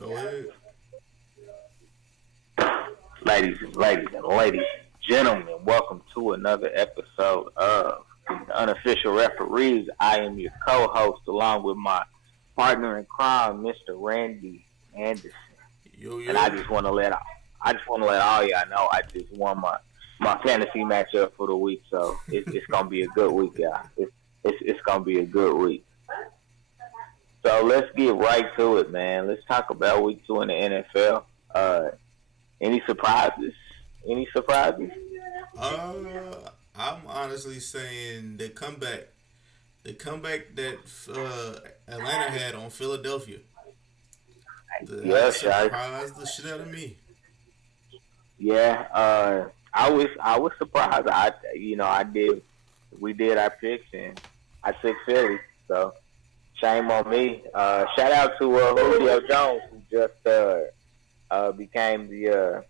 Go ahead. Ladies, gentlemen, welcome to another episode of the Unofficial Referees. I am your co-host along with my partner in crime, Mr. Randy Anderson. And I just want to let all y'all know I just won my fantasy matchup for the week, so it's gonna be a good week, y'all. It's gonna be a good week. So let's get right to it, man. Let's talk about week 2 in the NFL. Any surprises? I'm honestly saying the comeback that Atlanta had on Philadelphia. That surprised the shit out of me. Yeah, I was surprised. We did our picks and I took Philly, so shame on me. Shout out to Julio Jones, who just became the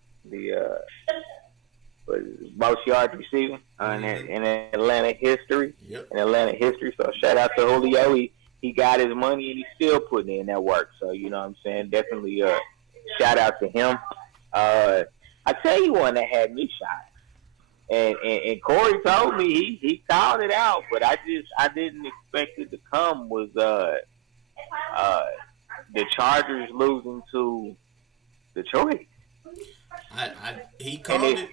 most yards receiving in Atlanta history. Yep. In Atlanta history. So shout out to Julio. He got his money and he's still putting in that work. So you know what I'm saying. Definitely shout out to him. I tell you one that had me shocked. And Corey told me he called it out, but I didn't expect it to come was the Chargers losing to Detroit. He called it.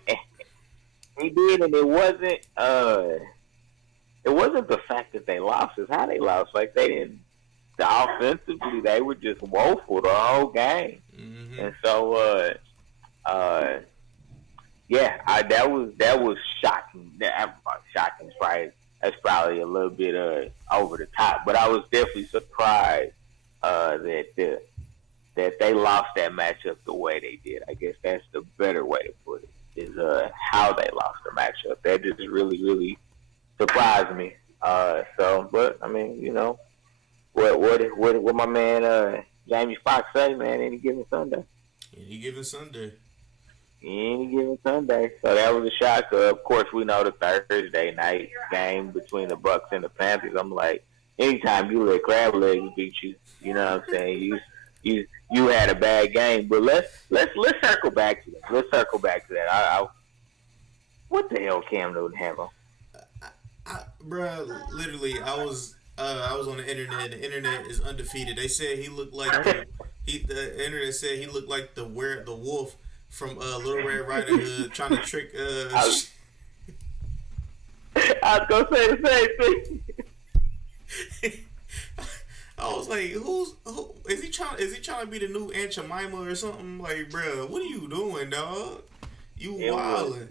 He did, and it wasn't the fact that they lost; it's how they lost. Like they didn't. Offensively, they were just woeful the whole game, and so that was shocking. Shocking, that's probably a little bit over the top, but I was definitely surprised that they lost that matchup the way they did. I guess that's the better way to put it. Is how they lost the matchup. That just really, really surprised me. But I mean, you know, what my man Jamie Foxx say, man? Any given Sunday. So that was a shock. Of course, we know the Thursday night game between the Bucks and the Panthers. I'm like, anytime you let Crab Legs beat you, you know what I'm saying? You had a bad game, but let's circle back to that. Let's circle back to that. What the hell Cam Newton have on? Bruh, literally, I was on the internet. The internet is undefeated. They said he looked like the internet said he looked like the wolf from Little Red Riding Hood trying to trick. I was gonna say the same thing. I was like, who is he trying to be the new Aunt Jemima or something? Like, bro, what are you doing, dog? You wildin'.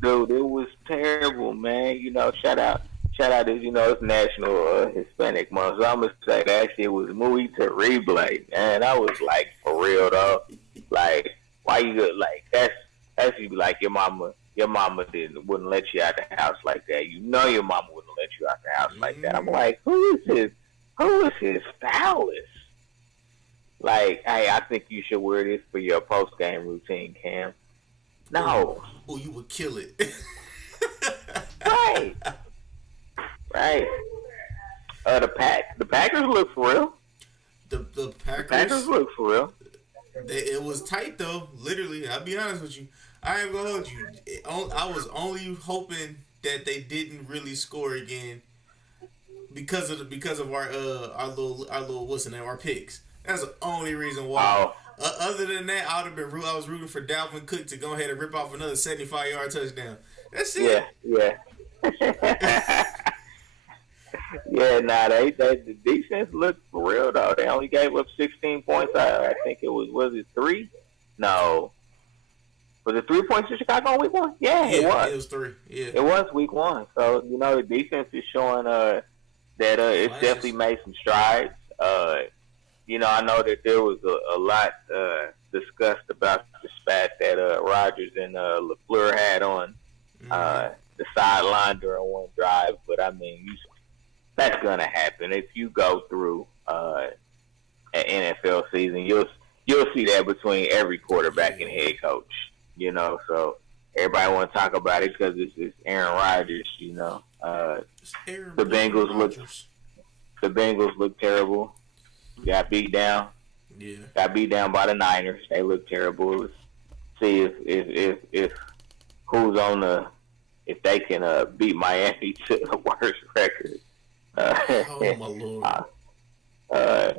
Dude, it was terrible, man. You know, shout out is, you know, it's National Hispanic Month. So I'm gonna say that shit was muy terrible, man. I was like, for real, though. Like, why you like that's you like your mama wouldn't let you out the house like that. You know your mama wouldn't let you out the house like that. I'm like, who is his stylist? Like, hey, I think you should wear this for your post game routine, Cam. No. Oh, you would kill it. Right. The Packers look for real. The Packers look for real. It was tight though. Literally, I'll be honest with you. I ain't gonna hold you. I was only hoping that they didn't really score again because of our little what's the name, our picks. That's the only reason why. Other than that, I was rooting for Dalvin Cook to go ahead and rip off another 75-yard touchdown. That's it. Yeah. Yeah, the defense looked for real though. They only gave up 16 points. I think it was it 3? No. Was it 3 points to Chicago in week 1? Yeah, it was. It was 3. Yeah. It was week 1. So, you know, the defense is showing that it's definitely made some strides. You know, I know that there was a lot discussed about the spat that Rodgers and LaFleur had on the sideline during one drive, but I mean, that's gonna happen if you go through an NFL season. You'll see that between every quarterback and head coach. You know, so everybody want to talk about it because it's Aaron Rodgers. You know, the Bengals look terrible. Got beat down. Yeah. Got beat down by the Niners. They look terrible. Let's see if who's on the if they can beat Miami to the worst record. Oh my lord. Uh, uh,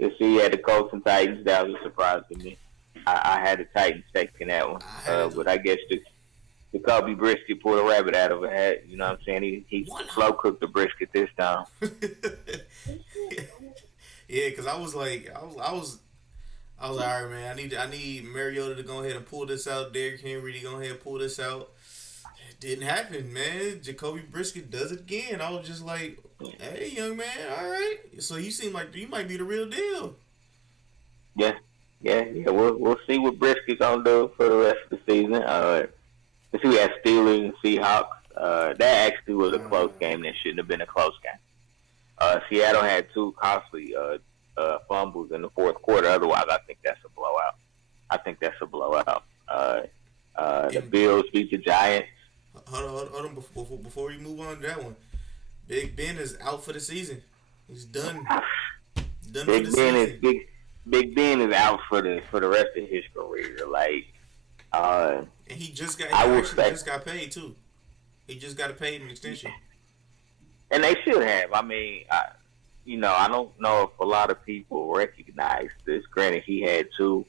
to see at the Colts and Titans, that was a surprise to me. I had the Titans taking that one, I had but to. I guess the Kobe brisket pulled a rabbit out of a hat. You know what I'm saying? He One. slow cooked the brisket this time. Yeah, because I was like, I was like, all right, man. I need Mariota to go ahead and pull this out. Derrick Henry to go ahead and pull this out. It didn't happen, man. Jacoby Brisket does it again. I was just like, hey, young man, all right. So you seem like you might be the real deal. Yeah, yeah. We'll see what Brisket gonna do for the rest of the season. Let's see, we have Steelers and Seahawks. That actually was a close Uh, game that shouldn't have been a close game. Seattle had two costly fumbles in the fourth quarter. Otherwise, I think that's a blowout. I think that's a blowout. The and Bills beat the Giants. hold on before we move on to that one. Big Ben is out for the season. He's done for the Big Ben is season. Big Ben is out for the rest of his career. Like uh, And he I will actually say, just got paid too. He just got a paid an extension. and they should have. I mean, I don't know if a lot of people recognize this. Granted, he had two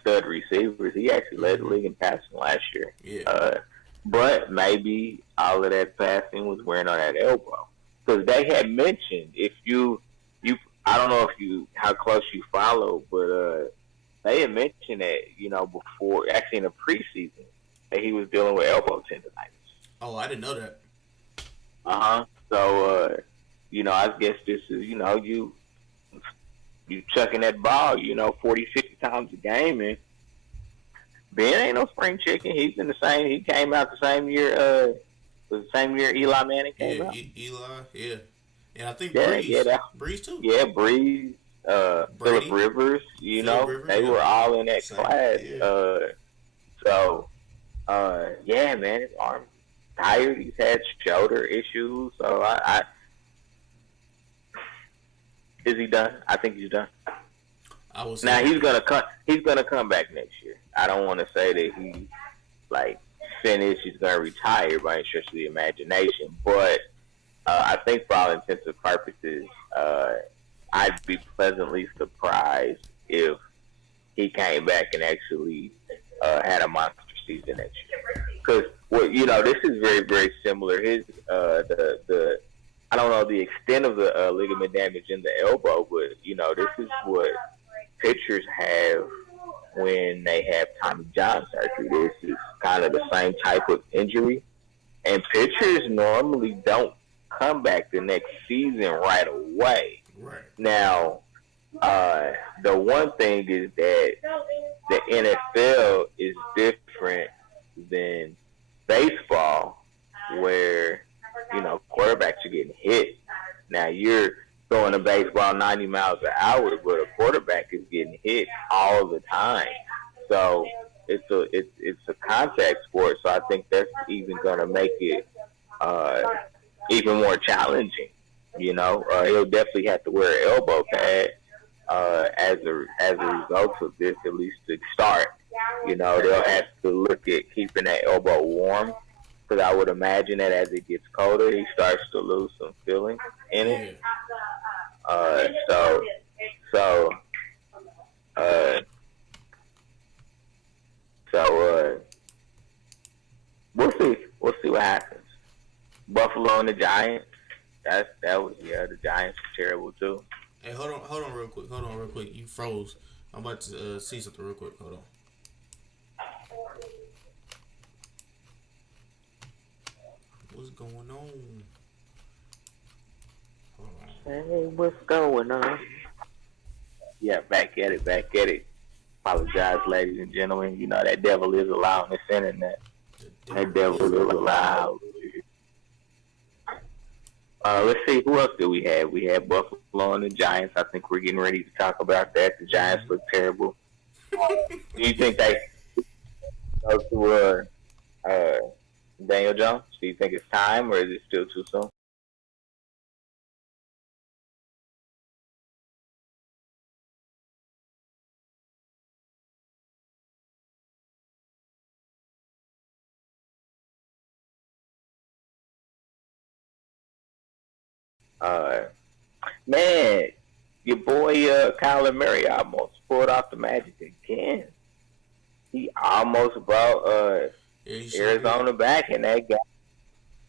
stud receivers. He actually led the Mm-hmm. league in passing last year. Yeah. But maybe all of that passing was wearing on that elbow because they had mentioned if you I don't know if you how close you follow, but they had mentioned that before actually in the preseason that he was dealing with elbow tendonitis. Oh, I didn't know that. So I guess this is you chucking that ball 40, 50 times a game, and Ben ain't no spring chicken. He's in the same. He came out the same year. The same year Eli Manning Yeah, came out. Eli. Yeah, and I think Yeah, yeah, Breeze too. yeah. Breeze, Philip Brady, Rivers. Philip Rivers. They Yep. were all in that Same. class. Yeah. So, yeah, man, his arm tired. He's had shoulder issues. So, is he done? I think he's done. I would Now say. he's gonna come. He's gonna come back next year. I don't want to say that he like finished. He's gonna retire by any stretch of the imagination, but I think for all intents and purposes, I'd be pleasantly surprised if he came back and actually had a monster season next year. Because this is very very similar. His the I don't know the extent of the ligament damage in the elbow, but this is what pitchers have when they have Tommy John surgery. This is kind of the same type of injury, and pitchers normally don't come back the next season right away. Right. Now, the one thing is that the NFL is different than baseball, where quarterbacks are getting hit. Now you're throwing a baseball 90 miles an hour, but a quarterback is getting hit all the time. So it's a contact sport. So I think that's even going to make it uh, even more challenging. He'll definitely have to wear an elbow pad as a result of this, at least to start. They'll have to look at keeping that elbow warm because I would imagine that as it gets colder, he starts to lose some feeling in it. Yeah. Uh, so, so, uh, so, we'll see. We'll see what happens. Buffalo and the Giants. That was the Giants were terrible too. Hey, hold on, real quick. Hold on, real quick. You froze. I'm about to see something real quick. Hold on. What's going on? Hold on. Hey, what's going on? Yeah, back at it, back at it. Apologize, ladies and gentlemen. That devil is alive on this internet. The That devil devil is is alive. alive. Let's see, who else do we have? We have Buffalo and the Giants. I think we're getting ready to talk about that. The Giants Mm-hmm. look terrible. Do you think they go to Daniel Jones? Do you think it's time, or is it still too soon? Uh, man, your boy Kyler Murray almost pulled off the Magic again. He almost brought Yeah, he sure did. Arizona back, and they got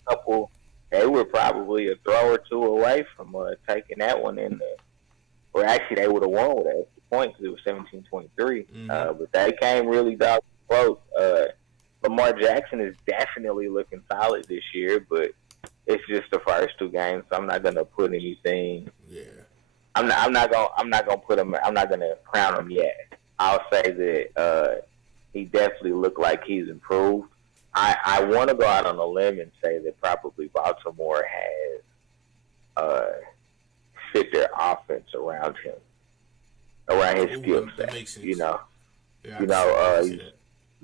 a couple. They were probably a throw or two away from taking that one in the. Or actually, they would have won with an extra point because it was 17-23. Mm-hmm. But they came really dog close. Lamar Jackson is definitely looking solid this year, but it's just the first two games, so I'm not gonna put anything. Yeah. I'm not gonna put him. I'm not gonna crown him yet. I'll say that he definitely looked like he's improved. I want to go out on a limb and say that probably Baltimore has fit their offense around him, around his Ooh, skill that set. makes sense. Yeah, I can see He's that.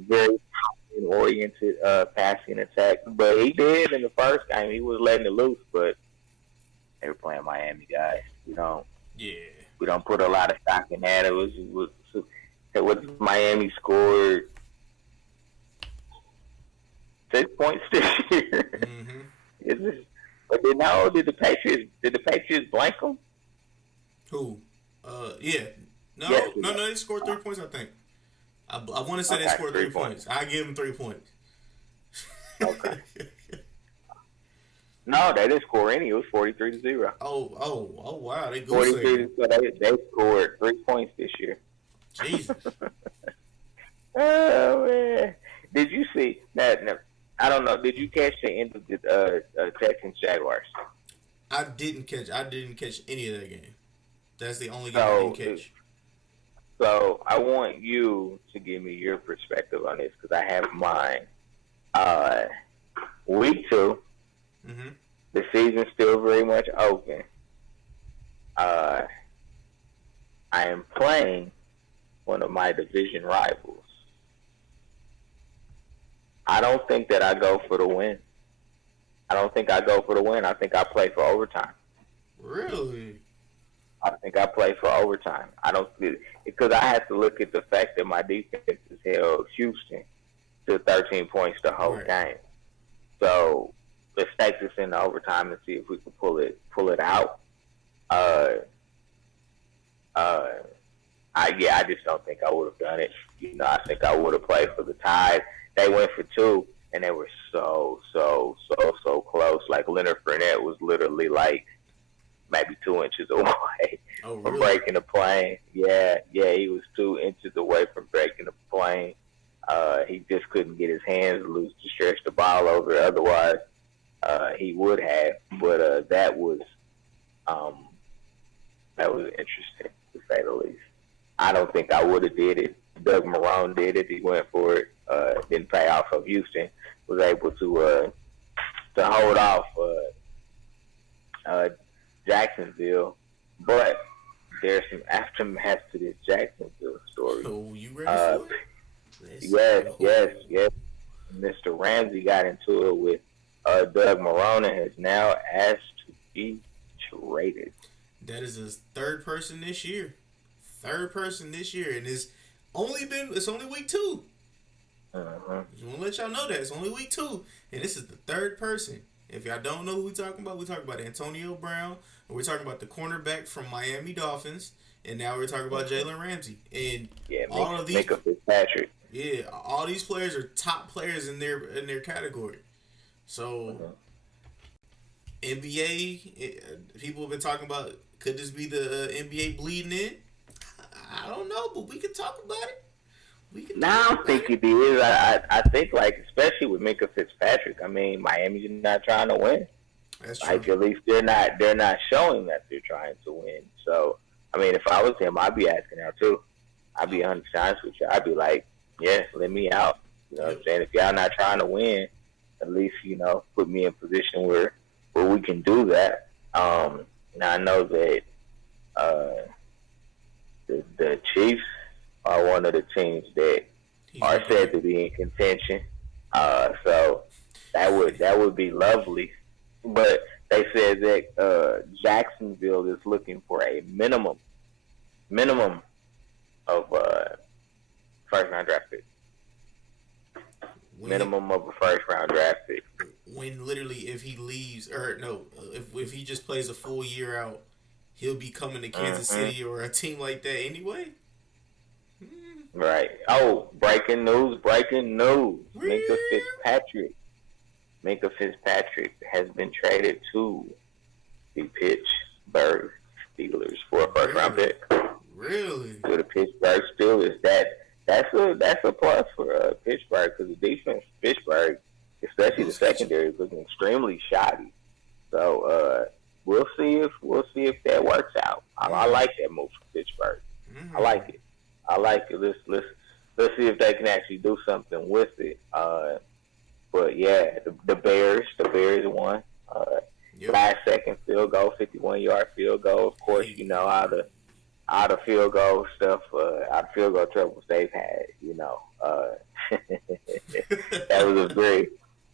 very oriented passing attack, but he did in the first game. He was letting it loose, but they were playing Miami guys. Yeah. We don't put a lot of stock in that. It was Miami scored 6 points this year. Mm-hmm. Is this? But then no, did the Patriots blank them? Who? Yeah. Yes. No. They scored 3 points. I think. I want to say they Okay, scored 3 points. I give them 3 points. Okay. No, they didn't score any. It was 43-0. Wow! They goose 43. egg. So they scored 3 points this year. Jesus. Oh man! Did you see that? No, I don't know. Did you catch the end of the Texans Jaguars? I didn't catch any of that game. That's the only game I didn't So, catch. so I want you to give me your perspective on this because I have mine. Uh, week 2, Mm-hmm. the season's still very much open. Uh, I am playing one of my division rivals. I don't think that I go for the win. I don't think I go for the win. I think I play for overtime. Really? I think I play for overtime. I don't because I have to look at the fact that my defense has held Houston to 13 points the whole Right. game. So let's take this into overtime and see if we can pull it out. Uh, uh, I just don't think I would have done it. I think I would have played for the Tide. They went for 2, and they were so close. Like Leonard Fournette was literally like maybe 2 inches away Oh, from really? breaking the plane. Yeah, he was 2 inches away from breaking the plane. He just couldn't get his hands loose to stretch the ball over. Otherwise, he would have. But um, that was interesting to say the least. I don't think I would have did it. Doug Marrone did it. He went for it. Didn't pay off. Of Houston was able to hold off Jacksonville, but there's some aftermath to this Jacksonville story. So you ready for it? Yes. Mr. Ramsey got into it with Doug Marrone and has now asked to be traded. That is his third person this year. And it's only week 2. Uh-huh. Just want to let y'all know that it's only week 2, and this is the third person. If y'all don't know who we talking about Antonio Brown, and we're talking about the cornerback from Miami Dolphins, and now we're talking about Jalen Ramsey. And Yeah, all of these, Micah Fitzpatrick. all these players are top players in their category. So NBA, people have been talking about, could this be the NBA bleeding in? I don't know, but we can talk about it. I don't think it is. I think especially with Micah Fitzpatrick. I mean, Miami's not trying to win. That's true. At least they're not showing that they're trying to win. So I mean, if I was him, I'd be asking out too. I'd be honest with you. I'd be like, yeah, let me out. You know what I'm saying? If y'all not trying to win, at least put me in a position where we can do that. Now I know that the Chiefs are one of the teams that are said to be in contention. So that would be lovely. But they said that Jacksonville is looking for a minimum of first round draft pick. when minimum of a first round draft pick. when literally if he leaves or no, if he just plays a full year out, he'll be coming to Kansas Mm-hmm. City or a team like that anyway. Right. Oh, breaking news! Breaking news! Minka Fitzpatrick has been traded to the Pittsburgh Steelers for a first round Really, pick. really. To the Pittsburgh Steelers. That's a plus for Pittsburgh because the defense Pittsburgh, especially No the sketchy. secondary, is looking extremely shoddy. So we'll see if that works out. I Mm, like that move for Pittsburgh. I mm. like it. I like it. Let's see if they can actually do something with it. But yeah, the Bears won. Yep. Last second field goal, 51-yard field goal. Of course, Hey. you know how the field goal stuff, how the field goal troubles they've had. That was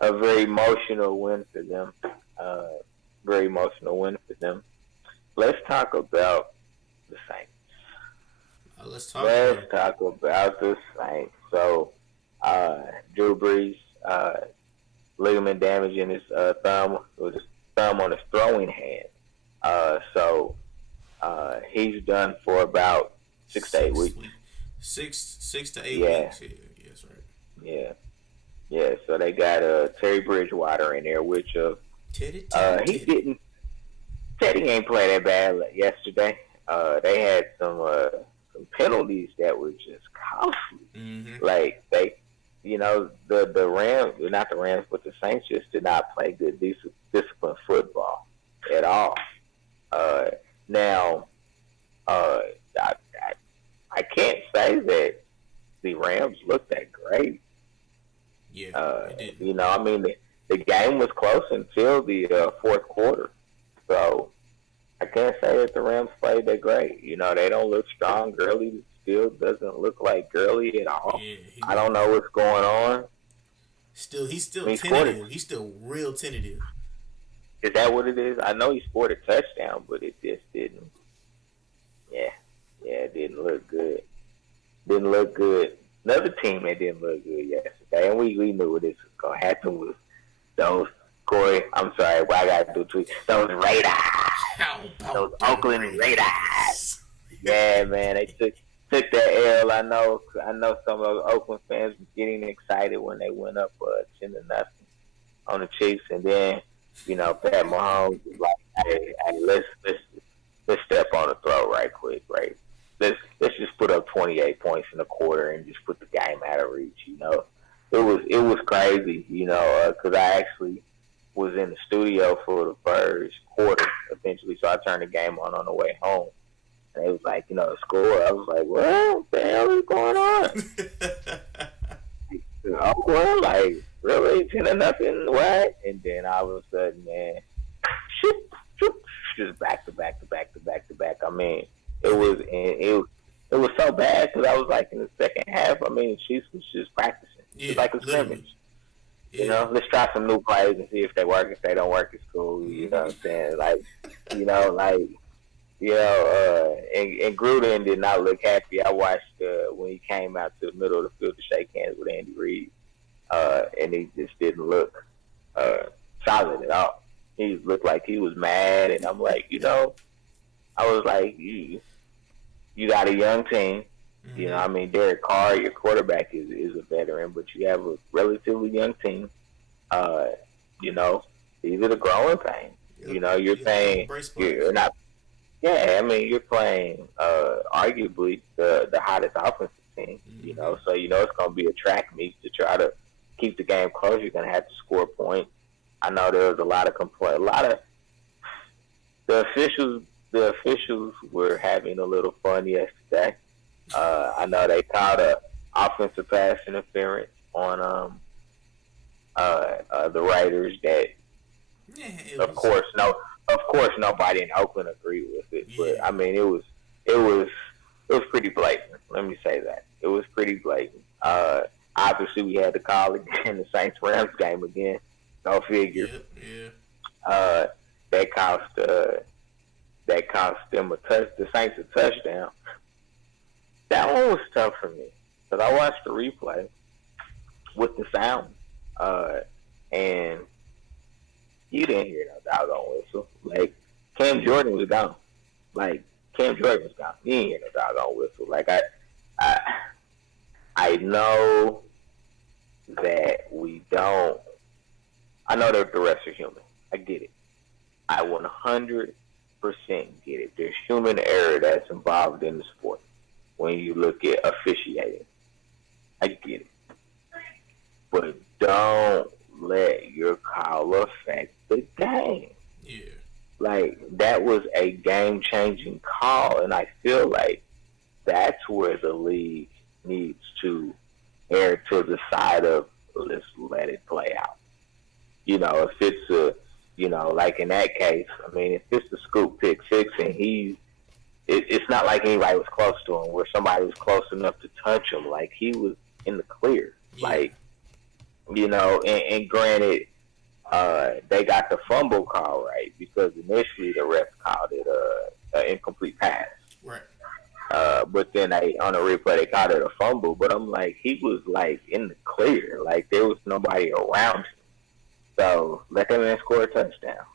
a very emotional win for them. Uh, Very emotional win for them. Let's talk about the Saints. Let's talk about Let's it. talk about the Saints. So, uh, Drew Brees, ligament damage in his thumb, with his thumb on his throwing hand. So he's done for about 6 to 8 weeks. 6 week, 6 to 8 Yeah, weeks. Yeah, yes, right. yeah, yeah. So they got Terry Bridgewater in there, which Titty, titty, he titty. didn't. Teddy ain't play that bad yesterday. They had some penalties that were just costly. Mm-hmm. Like the Rams, not the Rams, but the Saints just did not play good disciplined football at all. Uh, Now, uh, I can't say that the Rams looked that great. Yeah, it did. I mean the game was close until the fourth quarter, so I can't say that the Rams played that great. They don't look strong. Gurley still doesn't look like Gurley at all. Yeah, he I don't don't. know what's going on. He's I still mean, he scored it. tentative. He's still real tentative. Is that what it is? I know he scored a touchdown, but it just didn't. Yeah, yeah, it didn't look good. Didn't look good. Another team that didn't look good yesterday, and we knew what this was gonna happen was those Corey. I'm sorry, but I gotta do tweet. Those Raiders, How those about them Oakland Raiders. Raiders? Yeah, man, they took that L. I know some of the Oakland fans were getting excited when they went up 10-0 on the Chiefs, and then Pat Mahomes was like, hey, let's step on the throat right quick, right? Let's just put up 28 points in a quarter and just put the game out of reach. It was crazy, because I actually was in the studio for the first quarter eventually, so I turned the game on the way home. And it was like, the score. I was like, what the hell is going on? Oakland, like, really? 10-0? What? And then all of a sudden, man, shoot, shoot, just back to back to back to back to back. I mean, it was so bad because I was like in the second half. I mean, the Chiefs was just practicing. Yeah, It's like a literally. scrimmage. Yeah. Let's try some new plays and see if they work. If they don't work, it's cool. You know what I'm saying? And Gruden did not look happy. I watched when he came out to the middle of the field to shake hands with Andy Reid, and he just didn't look solid at all. He looked like he was mad, and I'm like, I was like, you got a young team. I mean, Derek Carr, your quarterback, is a veteran, but you have a relatively young team. Uh, these are the growing pains. Yep. You're paying. Brace players. You're not. Yeah, I mean, you're playing arguably the hottest offensive team. So it's going to be a track meet to try to keep the game close. You're going to have to score points. I know there was a lot of complaint. A lot of the officials were having a little fun yesterday. I know they called a offensive pass interference on the Raiders that, Yeah, of course, nobody in Oakland agreed with it. Yeah. But I mean, it was pretty blatant. Let me say that it was pretty blatant. Obviously, we had to call again the Saints Rams game again. Go figure. Yep. Yeah. Uh, that cost them the Saints a touchdown. That one was tough for me because I watched the replay with the sound, uh, and you didn't hear no doggone whistle. Like Cam Jordan was gone. Like Cam Jordan was gone. You didn't hear no doggone whistle. Like I, I know that we don't. I know that the rest are human. I get it. I 100% get it. There's human error that's involved in the sport when you look at officiating. I get it. But don't let your call affect the game. Yeah. Like, that was a game changing call, and I feel like that's where the league needs to err to the side of let's let it play out. If it's like in that case, I mean, if it's the scoop pick six and it's not like anybody was close to him where somebody was close enough to touch him. Like, he was in the clear. Yeah. Like, and granted, they got the fumble call right because initially the ref called it an incomplete pass. Right. But then on the replay they called it a fumble. But I'm like, he was like in the clear. Like, there was nobody around him. So let that man score a touchdown.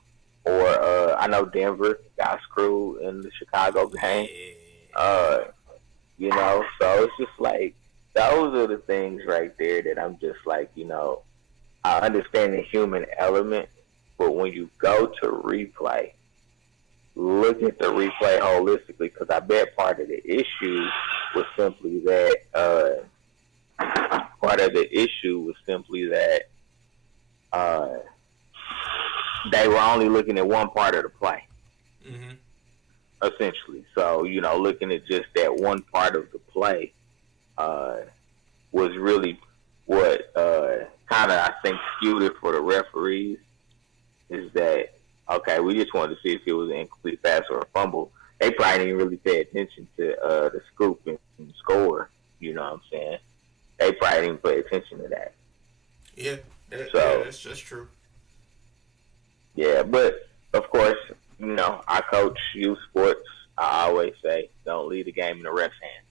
Or I know Denver got screwed in the Chicago game. So it's just like those are the things right there that I'm just like, I understand the human element, but when you go to replay, look at the replay holistically, because I bet part of the issue was simply that they were only looking at one part of the play, essentially. So, looking at just that one part of the play was really what kind of, I think, skewed it for the referees, is that, okay, we just wanted to see if it was an incomplete pass or a fumble. They probably didn't really pay attention to the scoop and score, you know what I'm saying? They probably didn't pay attention to that. Yeah, that's just true. Yeah, but of course, I coach youth sports. I always say, don't leave the game in the ref's hand.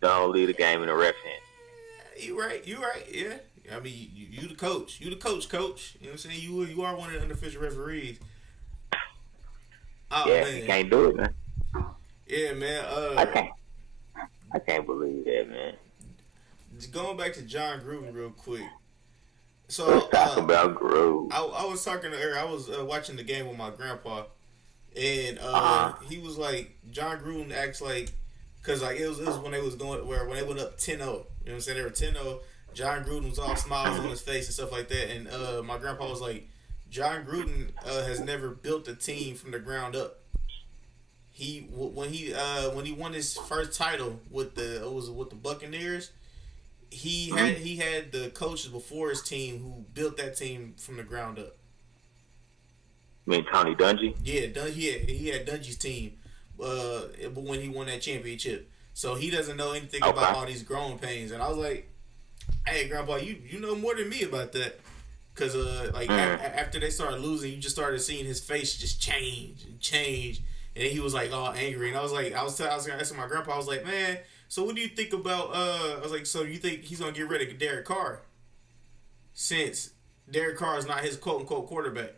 Don't leave the game in the ref's hand. You right. Yeah. I mean, you the coach. You the coach. You know what I'm saying? You are one of the unofficial referees. Oh, yeah, man. You can't do it, man. Yeah, man. I can't believe that, man. Going back to John Gruden real quick. So let's talk about Gruden. I was talking to her. I was watching the game with my grandpa, and he was like, John Gruden acts like, because like it was when they was going when they went up 10-0. You know what I'm saying? They were 10-0. John Gruden was all smiles on his face and stuff like that. And my grandpa was like, John Gruden has never built a team from the ground up. When he won his first title with the Buccaneers, he had the coaches before his team who built that team from the ground up. You mean Tony Dungy? Yeah, he had Dungy's team, but when he won that championship, so he doesn't know anything about all these growing pains. And I was like, "Hey, Grandpa, you know more than me about that." Because after they started losing, you just started seeing his face just change, and then he was like all angry. And I was gonna ask my grandpa. I was like, man, so what do you think about? I was like, so you think he's gonna get rid of Derek Carr since Derek Carr is not his quote unquote quarterback?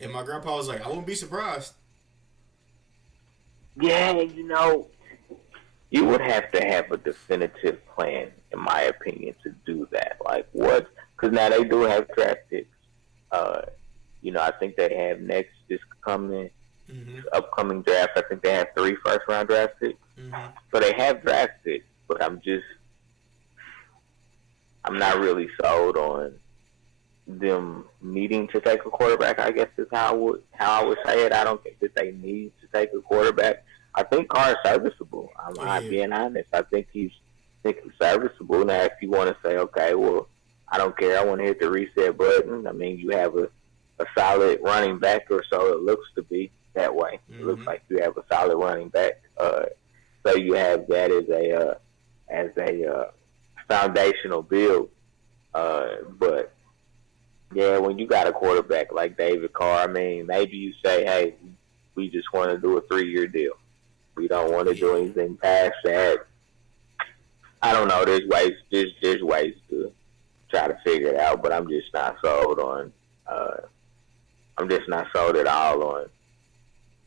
And my grandpa was like, I wouldn't be surprised. Yeah, you would have to have a definitive plan, in my opinion, to do that. Like what? Because now they do have draft picks. I think they have this upcoming draft. I think they have 3 first-round draft picks. So they have draft picks, but I'm not really sold on them needing to take a quarterback. I guess is how I would say it. I don't think that they need to take a quarterback. I think Carr is serviceable. I'm being honest. I think he's serviceable. Now, if you want to say, okay, well, I don't care. I want to hit the reset button. I mean, you have a solid running back, or so it looks to be that way. It looks like you have a solid running back. So you have that as a foundational build. But yeah, when you got a quarterback like David Carr, I mean, maybe you say, hey, we just want to do a 3-year deal. We don't want to do anything past that. I don't know. There's ways to try to figure it out, but I'm just not sold on. Uh, I'm just not sold at all on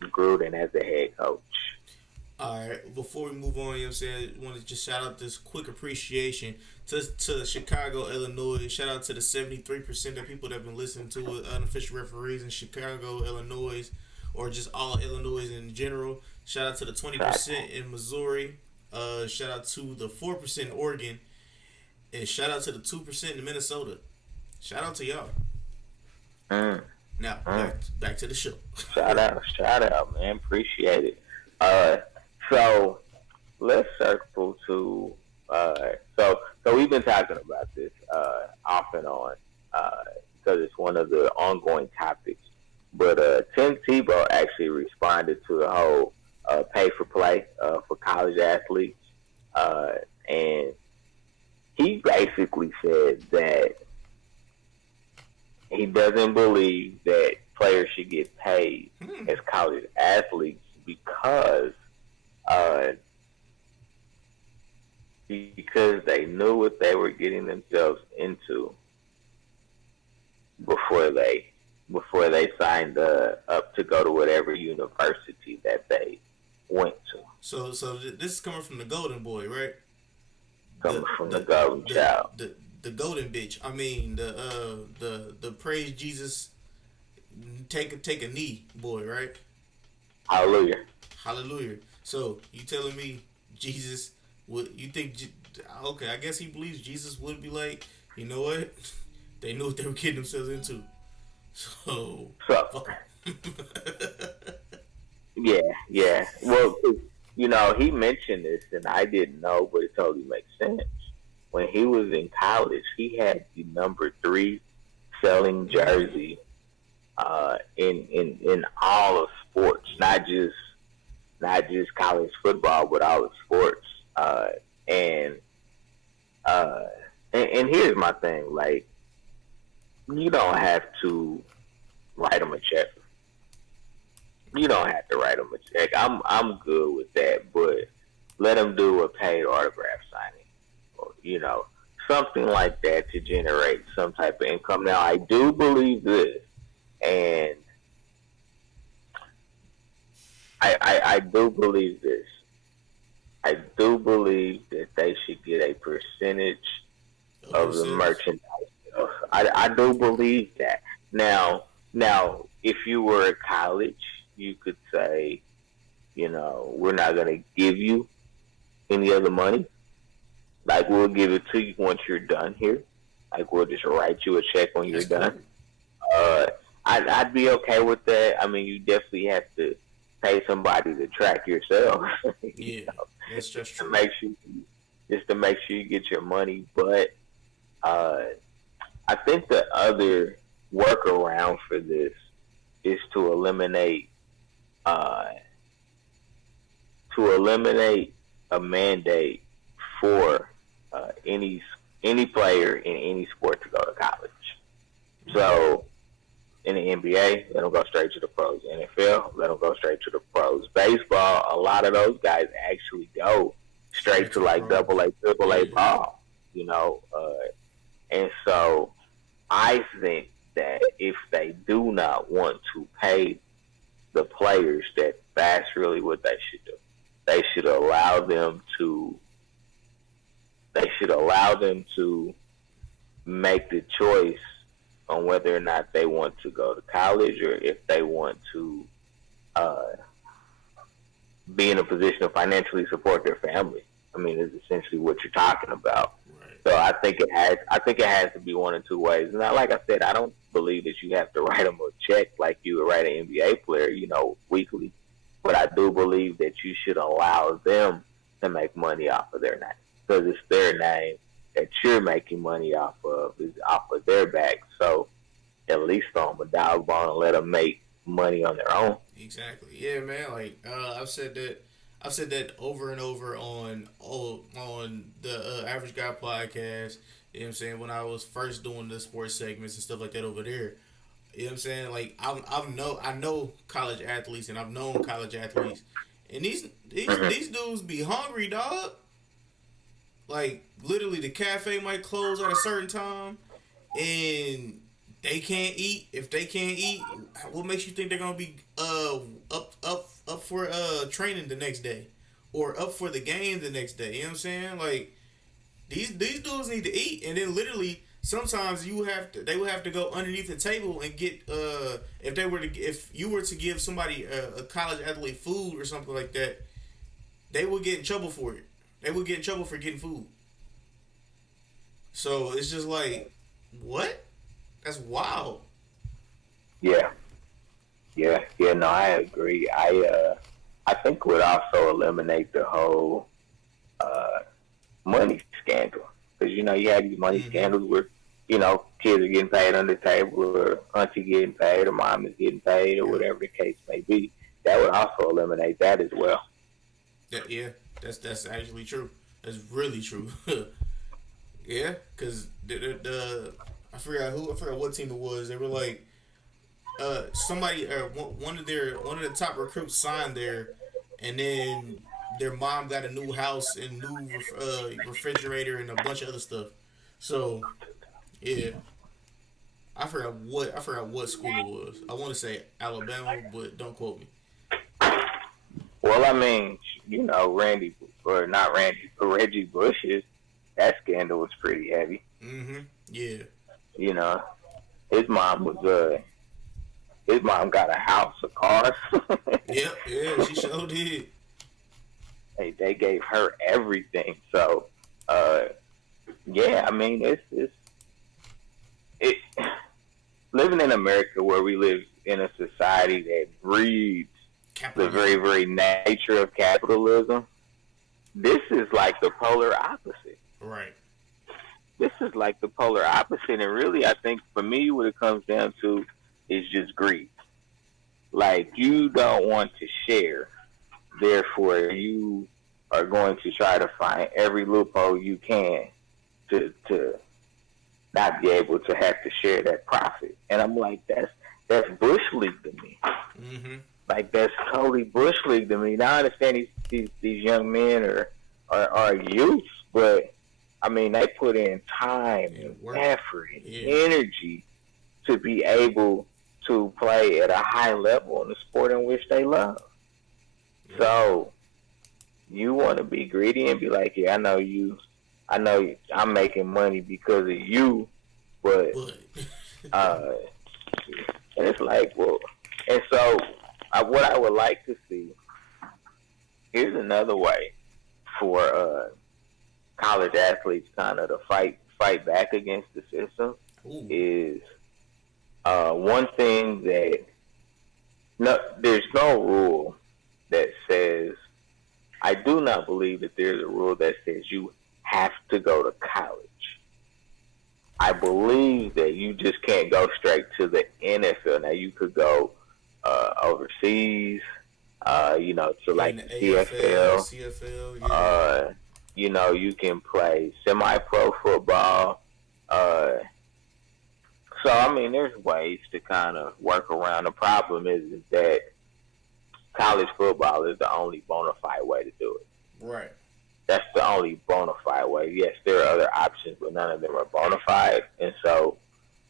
Gruden as a head coach. All right, before we move on, you know what I'm saying, I want to just shout out this quick appreciation to Chicago, Illinois. Shout out to the 73% of people that have been listening to it, unofficial referees in Chicago, Illinois, or just all Illinois in general. Shout out to the Right. 20% in Missouri. Shout out to the 4% in Oregon. And shout out to the 2% in Minnesota. Shout out to y'all. Mm, Now, mm. back to the show. Shout out, man. Appreciate it. Uh, so let's circle to so we've been talking about this off and on because it's one of the ongoing topics. But Tim Tebow actually responded to the whole pay for play for college athletes, uh, and he basically said that he doesn't believe that players should get paid Hmm. as college athletes uh, because they knew what they were getting themselves into before they signed up to go to whatever university that they went to. So this is coming from the Golden Boy, right? Coming The from the the golden the child. the golden bitch. I mean the praise Jesus, take a knee boy, right? Hallelujah. Hallelujah. So you telling me Jesus would you think? Okay, I guess he believes Jesus would be like, you know what? They knew what they were getting themselves into. So So fuck 'em. yeah, yeah. Well, he mentioned this, and I didn't know, but it totally makes sense. When he was in college, he had the number three selling Mhm. jersey in all of sports, not just college football, but all of sports. And uh, and here's my thing: like, you don't have to write them a check. You don't have to write them a check. I'm good with that, but let them do a paid autograph signing, or something like that to generate some type of income. Now, I do believe this, and I do believe this. I do believe that they should get a percentage Upper of the sales. merchandise. I do believe that. Now, if you were at college, you could say, we're not going to give you any other money. Like, we'll give it to you once you're done here. Like, we'll just write you a check when you're That's done. cool. Uh, I'd be okay with that. I mean, you definitely have to pay somebody to track yourself, Yeah, that's just to true. make sure, just to make sure you get your money. But uh, I think the other workaround for this is uh, to eliminate a mandate for any player in any sport to go to college. Mm-hmm. So in the NBA, let them go straight to the pros. NFL, let them go straight to the pros. Baseball, a lot of those guys actually go straight Straight to to the like pros. double A, triple A Yeah. ball. And so I think that if they do not want to pay the players, that that's really what they should do. They should allow them to. They should allow them to make the choice on whether or not they want to go to college or if they want to uh, be in a position to financially support their family. I mean, it's essentially what you're talking about. Right. So I think it has to be one or two ways. And like I said, I don't believe that you have to write them a check like you would write an NBA player, weekly. But I do believe that you should allow them to make money off of their name because it's their name that you're making money off of is off of their back. So at least throw them a dog bone and let them make money on their own. Exactly. Yeah, man. Like I've said that. I've said that over and over on the Average Guy podcast. You know what I'm saying? When I was first doing the sports segments and stuff like that over there. You know what I'm saying? Like I know college athletes and I've known college athletes, and these Mm-hmm. these dudes be hungry, dog. Like literally, the cafe might close at a certain time, and they can't eat. If they can't eat, what makes you think they're gonna be up for training the next day, or up for the game the next day? You know what I'm saying? Like these dudes need to eat, and then literally sometimes they would have to go underneath the table and get if you were to give somebody a college athlete food or something like that, they would get in trouble for it. They would get in trouble for getting food. So it's just like, what? That's wild. Yeah, yeah. No, I agree. I think would also eliminate the whole uh, money scandal because you had these money Mm-hmm. scandals where kids are getting paid under the table or auntie getting paid or mom is getting paid or Yeah. whatever the case may be. That would also eliminate that as well. Yeah. That's actually true. That's really true. Yeah, because I forgot what team it was. They were like somebody one of the top recruits signed there, and then their mom got a new house and new refrigerator and a bunch of other stuff. So yeah, I forgot what school it was. I want to say Alabama, but don't quote me. Well, I mean, Randy or not Randy, but Reggie Bush's that scandal was pretty heavy. Mm-hmm. Yeah. You know, his mom was his mom got a house, a car. Yep. Yeah. She sure did. They gave her everything. So, uh, yeah, I mean, it living in America where we live in a society that breeds the very, Capitalism. very nature of capitalism. This is like the polar opposite. Right. This is like the polar opposite, and really, I think for me, what it comes down to is just greed. Like you don't want to share, therefore you are going to try to find every loophole you can to not be able to have to share that profit. And I'm like, that's bush league to me. Mm-hmm. Like that's totally bush league to me. Now I understand these young men are youths, but I mean they put in time Yeah. and Work. effort and Yeah. energy to be able to play at a high level in the sport in which they love. Yeah. So you want to be greedy and be like, yeah, I know I'm making money because of you, but But uh, and it's like, well, and so what I would like to see here's another way for college athletes kind of to fight back against the system ooh. is one thing that there's no rule that says I do not believe that there's a rule that says you have to go to college. I believe that you just can't go straight to the NFL. Now you could go overseas, to Yeah, in like the the AFL, CFL. CFL, yeah. You can play semi-pro football. Uh, so I mean, there's ways to kind of work around. The problem is that college football is the only bona fide way to do it. Right. That's the only bona fide way. Yes, there are other options, but none of them are bona fide, and so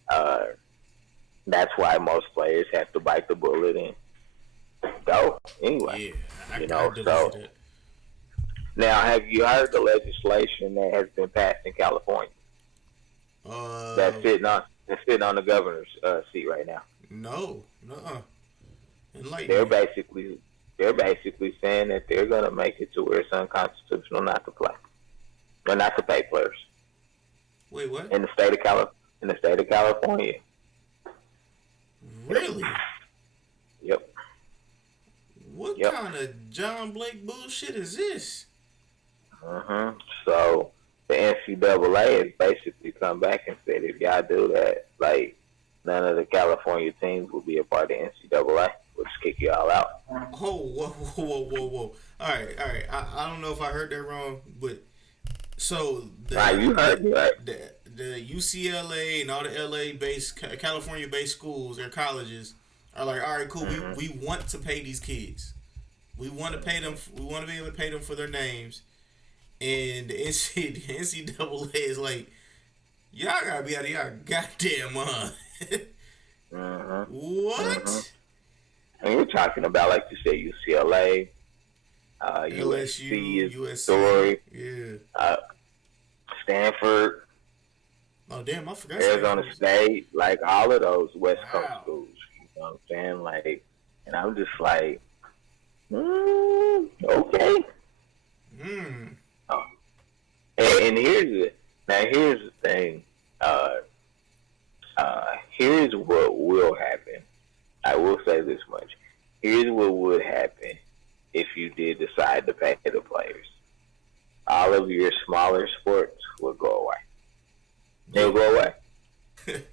uh, that's why most players have to bite the bullet and go anyway. Yeah, You I know, do see so that. now have you heard the legislation that has been passed in California Uh, that's sitting on the governor's seat right now? no, no. Enlighten They're me. basically they're basically saying that they're going to make it to where it's unconstitutional not to play or not to pay players Wait, what? in the state of California. Really? Yep. What Yep. kind of John Blake bullshit is this? So the NCAA has basically come back and said if y'all do that, like none of the California teams will be a part of the NCAA. We'll just kick y'all out. Oh, whoa. All right. I don't know if I heard that wrong, but so Now you heard me right. the UCLA and all the LA based California based schools or colleges are like, all right, cool. We want to pay these kids. We want to pay them. We want to be able to pay them for their names. and the NCAA is like, y'all gotta be out of y'all goddamn mind. Mm-hmm. Mm-hmm. What? And you're talking about, like you said, UCLA, USC LSU, is the USC, story, yeah. uh, Stanford, Oh damn, I forgot Arizona Stanford was. State, like all of those West Coast Wow. schools. You know what I'm saying? Like, and I'm just like, okay. Hmm. Oh. And here's the thing. Uh, Here's what will happen. I will say this much. Here's what would happen if you did decide to pay the players. All of your smaller sports will go away. They'll Yeah. go away.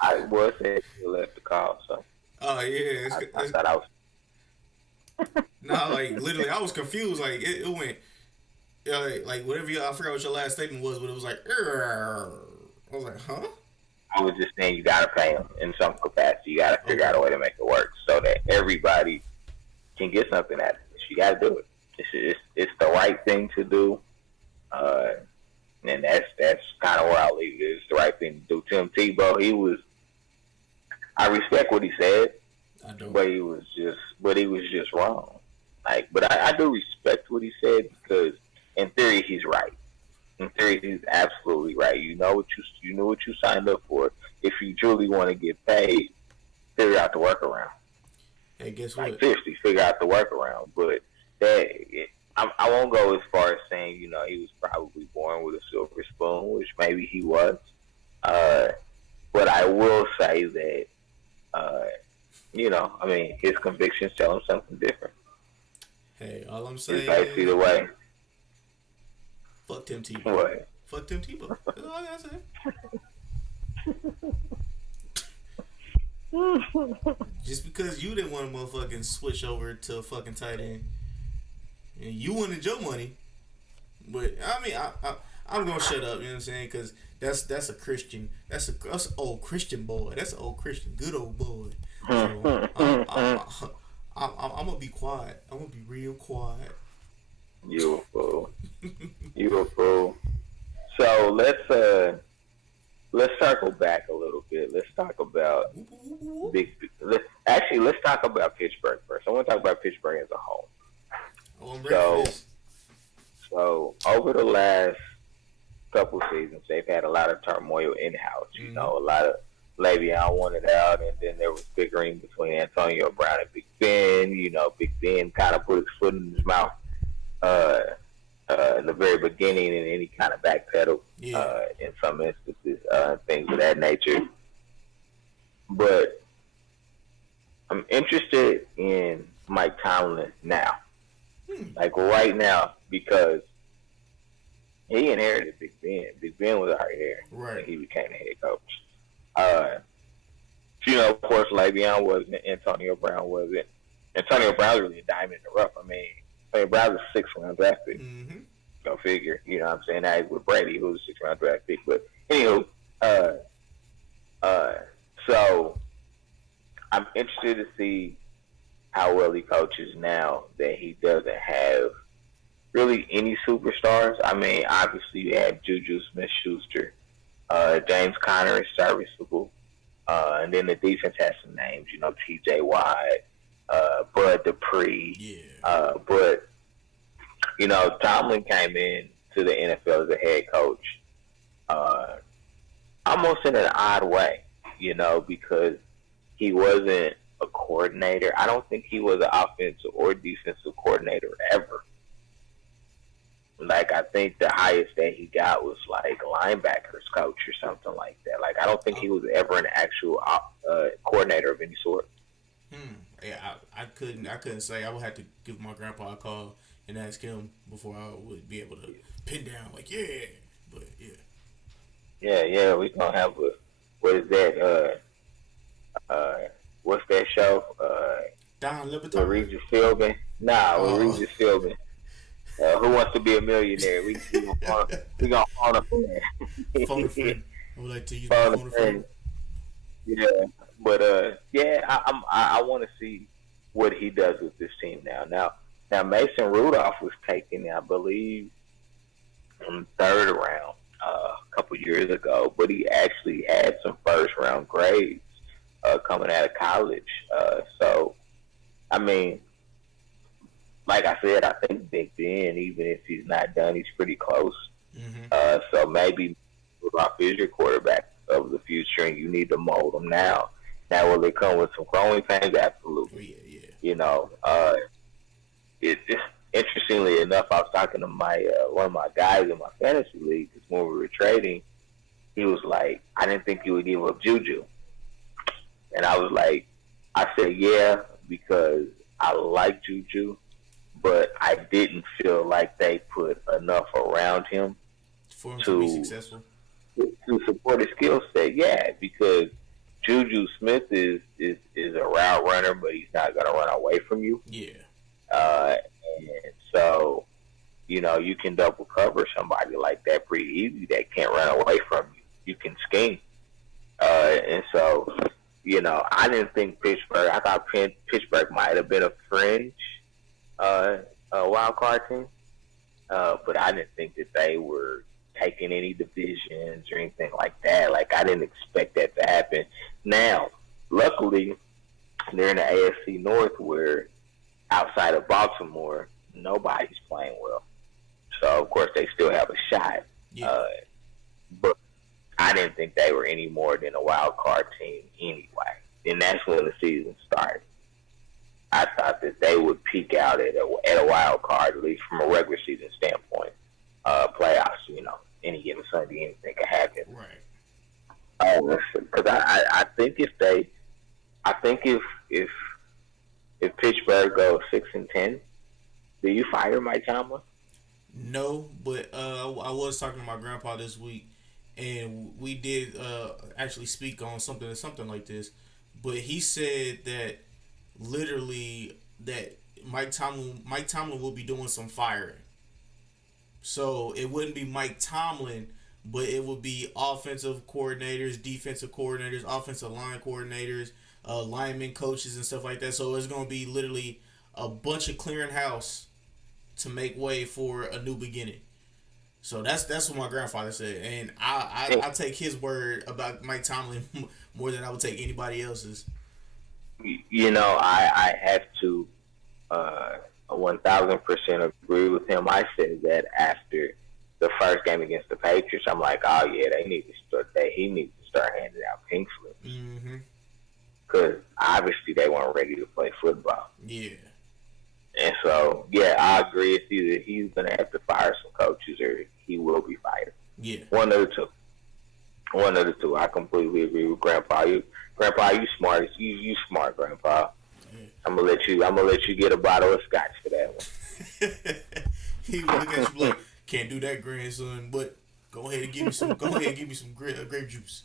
I was saying you left the call, so Oh yeah. I thought I was. No, like literally, I was confused. Like it went like whatever. I forgot what your last statement was, but it was like. "Arr." I was like, huh? I was just saying you gotta pay them in some capacity. You gotta figure Okay. out a way to make it work so that everybody can get something out of this. You gotta do it. It's the right thing to do, uh, and that's kind of where I leave it. It's the right thing to do. Tim Tebow, he was. I respect what he said, I don't. but he was just wrong. Like, but I do respect what he said because in theory he's right. In theory, he's absolutely right. You know what you signed up for. If you truly want to get paid, figure out the workaround. Hey, guess Like what? seriously, figure out the workaround. But I won't go as far as saying he was probably born with a silver spoon, which maybe he was. Uh, but I will say that I mean, his convictions tell him something different. Hey, all I'm It's saying basically is, the way. fuck Tim Tebow. What? Fuck Tim Tebow. That's all I gotta say. Just because you didn't want to motherfucking switch over to a fucking tight end, and you wanted your money, but I mean, I'm gonna shut up. You know what I'm saying? Because that's a Christian. That's an old Christian boy. That's an old Christian, good old boy. So I'm gonna be quiet. I'm gonna be real quiet. You a fool. You a fool. So let's circle back a little bit. Let's talk about Whoop, whoop, whoop. let's talk about Pittsburgh first. I want to talk about Pittsburgh as a whole. Oh, I'm ready for So this. over the last couple seasons, they've had a lot of turmoil in house. Mm-hmm. A lot of Le'Veon wanted out, and then there was bickering between Antonio Brown and Big Ben. Big Ben kind of put his foot in his mouth uh, in the very beginning, and then he kind of backpedaled Yeah. in some instances, things of that nature. But I'm interested in Mike Tomlin now, Hmm. like right now, because he inherited Big Ben. Big Ben was already there when Right. he became the head coach. Uh, of course, Le'Veon wasn't. Antonio Brown wasn't. Antonio Brown's really a diamond in the rough. I mean, Antonio Brown's a six-round draft pick. Mm-hmm. Go figure. You know what I'm saying? Now he's with Brady, who's a six-round draft pick. But anywho, uh, uh, so I'm interested to see how well he coaches now that he doesn't have really any superstars. I mean, obviously you have Juju Smith-Schuster. James Conner is serviceable. And then the defense has some names, T.J. Watt, Bud Dupree. Yeah. But Tomlin came in to the NFL as a head coach, uh, almost in an odd way, because he wasn't a coordinator. I don't think he was an offensive or defensive coordinator ever. Like, I think the highest that he got was like linebackers coach or something like that. Like, I don't think he was ever an actual coordinator of any sort. Yeah, I couldn't say. I would have to give my grandpa a call and ask him before I would be able to pin down like yeah. But yeah. Yeah, we gonna have what is that? What's that show? Don With Libertar. Regis Philbin? Nah, with Oh. Regis Philbin. Who wants to be a millionaire? We gonna phone a Phone a friend. friend. I would like to use my Phone a phone a friend. friend. Yeah, but yeah, I want to see what he does with this team now. Now Mason Rudolph was taken, I believe, in the third round a couple years ago, but he actually had some first round grades coming out of college. So, I mean, like I said, I think Big Ben, even if he's not done, he's pretty close. Mm-hmm. So maybe Rudolph is your quarterback of the future, and you need to mold him now. Now, will it come with some growing pains? Oh, Absolutely. yeah, yeah. You know, it's interestingly enough, I was talking to my one of my guys in my fantasy league because when we were trading, he was like, "I didn't think you would give up Juju," and I was like, "I said yeah because I like Juju, but I didn't feel like they put enough around him For him to be to successful. support his skill set. Yeah, because Juju Smith is a route runner, but he's not going to run away from you. Yeah. And so you can double cover somebody like that pretty easy that can't run away from you. You can scheme. And so, I didn't think Pittsburgh. I thought Pittsburgh might have been a fringe uh, wild card team, but I didn't think that they were taking any divisions or anything like that. Like I didn't expect that to happen. Now, luckily, they're in the AFC North where outside of Baltimore, nobody's playing well. So of course they still have a shot. Yeah. But I didn't think they were any more than a wild card team anyway. And that's when the season started. I thought that they would peak out at a wild card, at least from a regular season standpoint. Playoffs, any given Sunday, anything can happen. Right. Because I think I think if Pittsburgh goes 6-10, do you fire Mike Tomlin? No, but I was talking to my grandpa this week, and we did actually speak on something like this. But he said that literally that Mike Tomlin will be doing some firing. So it wouldn't be Mike Tomlin, but it would be offensive coordinators, defensive coordinators, offensive line coordinators, linemen, coaches, and stuff like that. So it's going to be literally a bunch of clearing house to make way for a new beginning. So that's what my grandfather said, and I take his word about Mike Tomlin more than I would take anybody else's. I have to 1,000% agree with him. I said that after the first game against the Patriots, I'm like, oh yeah, they need to start. He needs to start handing out pink slips Mm-hmm. because obviously they weren't ready to play football. Yeah. And so, yeah, I agree. It's either he's going to have to fire some coaches or he will be fired. Yeah. One of the two. One of the two. I completely agree with Grandpa. Grandpa, you smart. You smart, Grandpa. Yeah. I'm gonna let you get a bottle of scotch for that one. He would look at you like, can't do that, grandson. But go ahead and give me some. Grape juice.